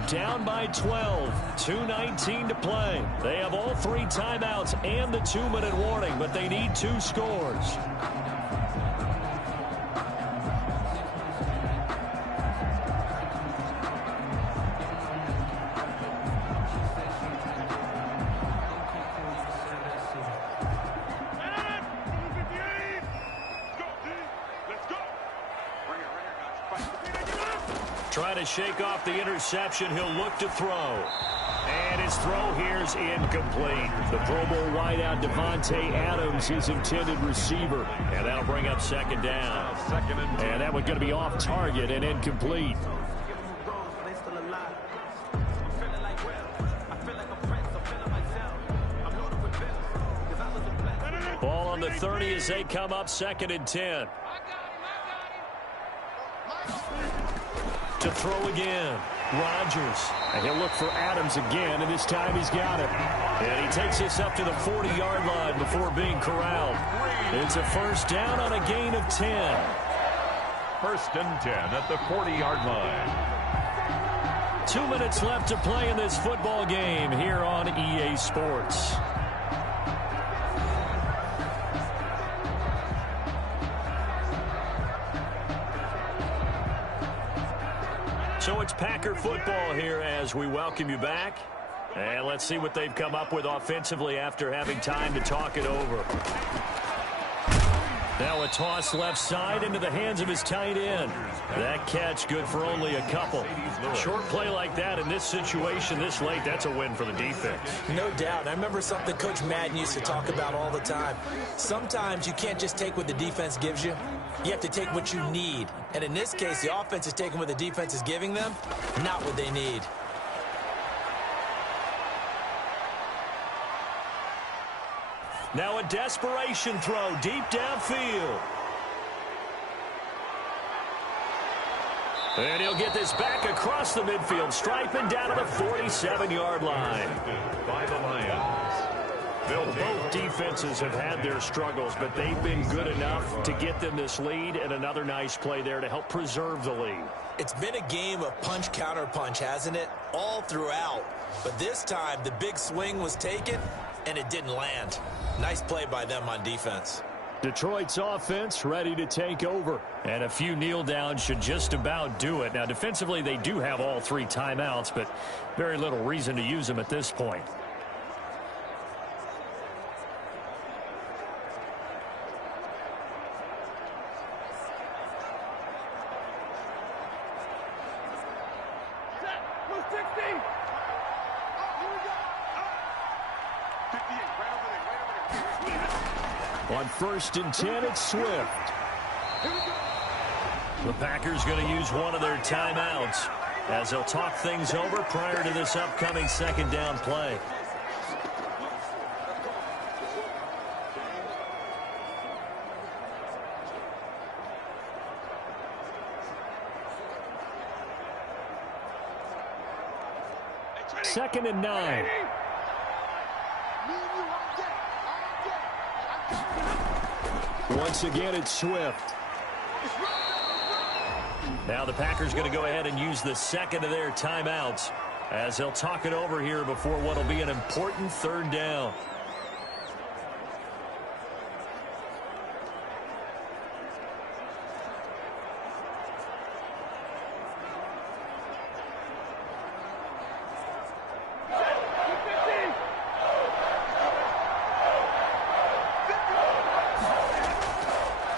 Down by 12. 2:19 to play. They have all 3 timeouts and the 2-minute warning, but they need 2 scores. Trying to shake off the interception. He'll look to throw. And his throw here is incomplete. The Pro Bowl wideout Devontae Adams is intended receiver. And that'll bring up second down. And that one's going to be off target and incomplete. Ball on the 30 as they come up 2nd and 10. To throw again. Rodgers. And he'll look for Adams again, and this time he's got it. And he takes this up to the 40-yard line before being corralled. It's a first down on a gain of 10. 1st and 10 at the 40-yard line. 2 minutes left to play in this football game here on EA Sports. So it's Packer football here as we welcome you back. And let's see what they've come up with offensively after having time to talk it over. Now a toss left side into the hands of his tight end. That catch good for only a couple. Short play like that in this situation this late, that's a win for the defense. No doubt. I remember something Coach Madden used to talk about all the time. Sometimes you can't just take what the defense gives you. You have to take what you need. And in this case, the offense is taking what the defense is giving them, not what they need. Now a desperation throw deep downfield. And he'll get this back across the midfield stripe and down to the 47-yard line. By the Lions. Both defenses have had their struggles, but they've been good enough to get them this lead, and another nice play there to help preserve the lead. It's been a game of punch-counter-punch, hasn't it? All throughout. But this time, the big swing was taken, and it didn't land. Nice play by them on defense. Detroit's offense ready to take over. And a few kneel downs should just about do it. Now, defensively, they do have all 3 timeouts, but very little reason to use them at this point. On 1st and 10, it's Swift. The Packers going to use one of their timeouts as they'll talk things over prior to this upcoming 2nd down play. Second and 9. Once again, it's Swift. Now the Packers going to go ahead and use the 2nd of their timeouts as they'll talk it over here before what will be an important 3rd down.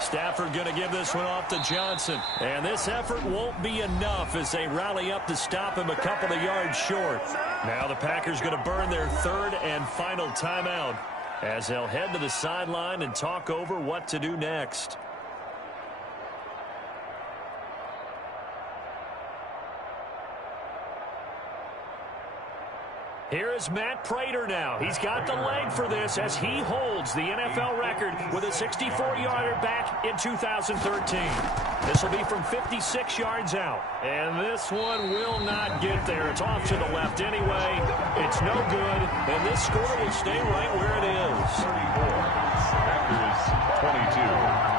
Stafford going to give this one off to Johnson. And this effort won't be enough as they rally up to stop him a couple of yards short. Now the Packers going to burn their 3rd and final timeout as they'll head to the sideline and talk over what to do next. Here is Matt Prater now. He's got the leg for this as he holds the NFL record with a 64-yarder back in 2013. This will be from 56 yards out. And this one will not get there. It's off to the left anyway. It's no good. And this score will stay right where it is. 34. Packers 22.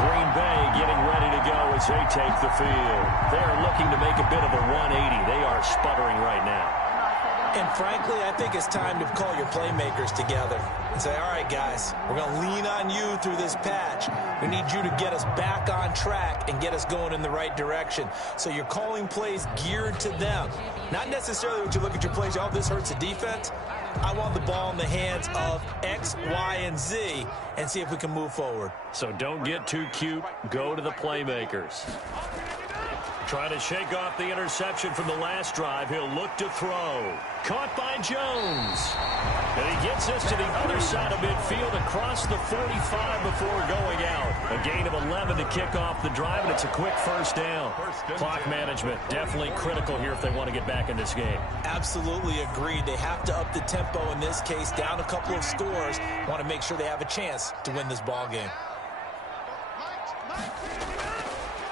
Green Bay getting ready to go as they take the field. They're looking to make a bit of a 180. They are sputtering right now. And frankly, I think it's time to call your playmakers together and say, all right, guys, we're going to lean on you through this patch. We need you to get us back on track and get us going in the right direction. So you're calling plays geared to them. Not necessarily when you look at your plays, oh, this hurts the defense. I want the ball in the hands of X, Y, and Z and see if we can move forward. So don't get too cute. Go to the playmakers. Trying to shake off the interception from the last drive. He'll look to throw. Caught by Jones. And he gets this to the other side of midfield across the 45 before going out. A gain of 11 to kick off the drive, and it's a quick first down. Clock management definitely critical here if they want to get back in this game. Absolutely agreed. They have to up the tempo in this case, down a couple of scores. Want to make sure they have a chance to win this ball game.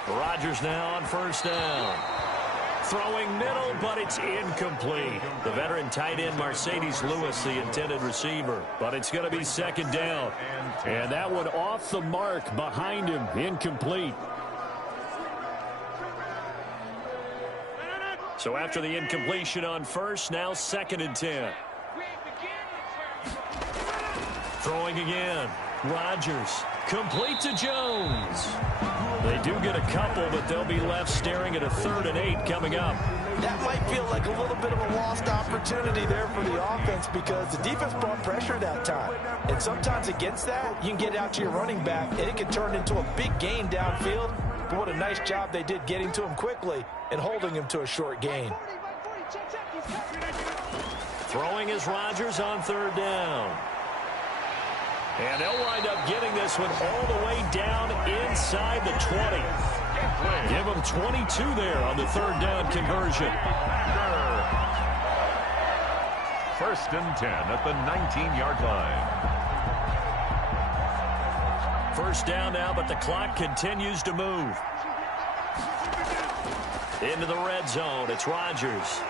Rodgers now on first down. Throwing middle, but it's incomplete. The veteran tight end, Mercedes Lewis, the intended receiver. But it's going to be second down. And that one off the mark behind him, incomplete. So after the incompletion on first, now 2nd and 10. Throwing again. Rodgers. Complete to Jones. They do get a couple, but they'll be left staring at a 3rd and 8 coming up. That might feel like a little bit of a lost opportunity there for the offense because the defense brought pressure that time. And sometimes against that, you can get out to your running back, and it can turn into a big gain downfield. But what a nice job they did getting to him quickly and holding him to a short gain. Throwing is Rodgers on 3rd down. And they'll wind up getting this one all the way down inside the 20. Give them 22 there on the 3rd down conversion. 1st and 10 at the 19-yard line. First down now, but the clock continues to move. Into the red zone, it's Rodgers.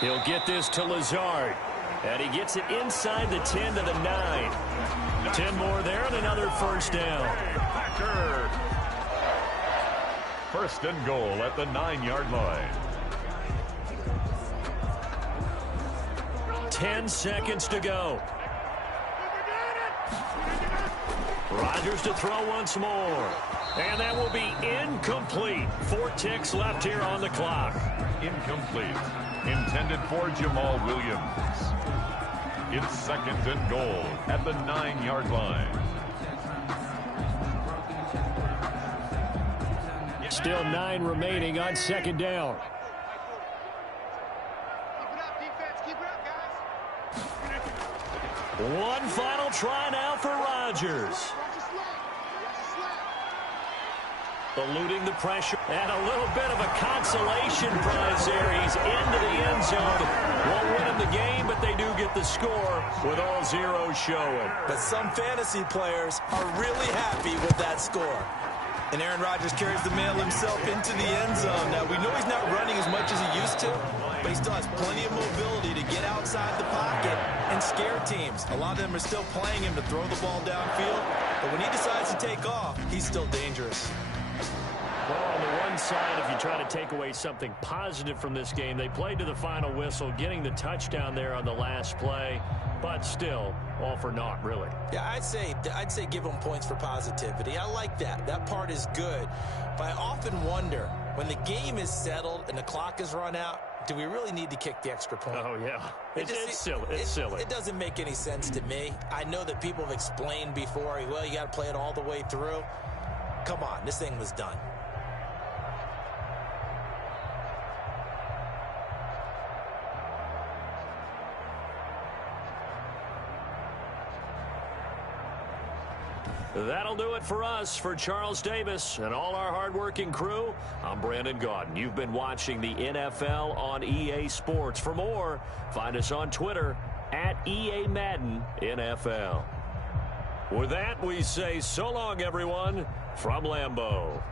He'll get this to Lazard. And he gets it inside the 10 to the 9. 10 more there and another first down. Packer. 1st and goal at the 9-yard line. 10 seconds to go. Rodgers to throw once more. And that will be incomplete. 4 ticks left here on the clock. Incomplete. Intended for Jamal Williams. It's 2nd and goal at the 9-yard line. Still 9 remaining on 2nd down. One final try now for Rodgers. Eluding the pressure. And a little bit of a consolation prize there. He's into the end zone. Won't win him the game, but they do get the score with all zeros showing. But some fantasy players are really happy with that score. And Aaron Rodgers carries the mail himself into the end zone. Now, we know he's not running as much as he used to, but he still has plenty of mobility to get outside the pocket and scare teams. A lot of them are still playing him to throw the ball downfield, but when he decides to take off, he's still dangerous. Well, on the one side, if you try to take away something positive from this game, they played to the final whistle, getting the touchdown there on the last play, but still, all for naught, really. Yeah, I'd say give them points for positivity. I like that. That part is good. But I often wonder, when the game is settled and the clock is run out, do we really need to kick the extra point? Oh, yeah. It's silly. It's silly. It doesn't make any sense to me. I know that people have explained before, well, you got to play it all the way through. Come on, this thing was done. That'll do it for us. For Charles Davis and all our hardworking crew, I'm Brandon Gaudin. You've been watching the NFL on EA Sports. For more, find us on Twitter at EA Madden NFL. With that, we say so long, everyone, from Lambeau.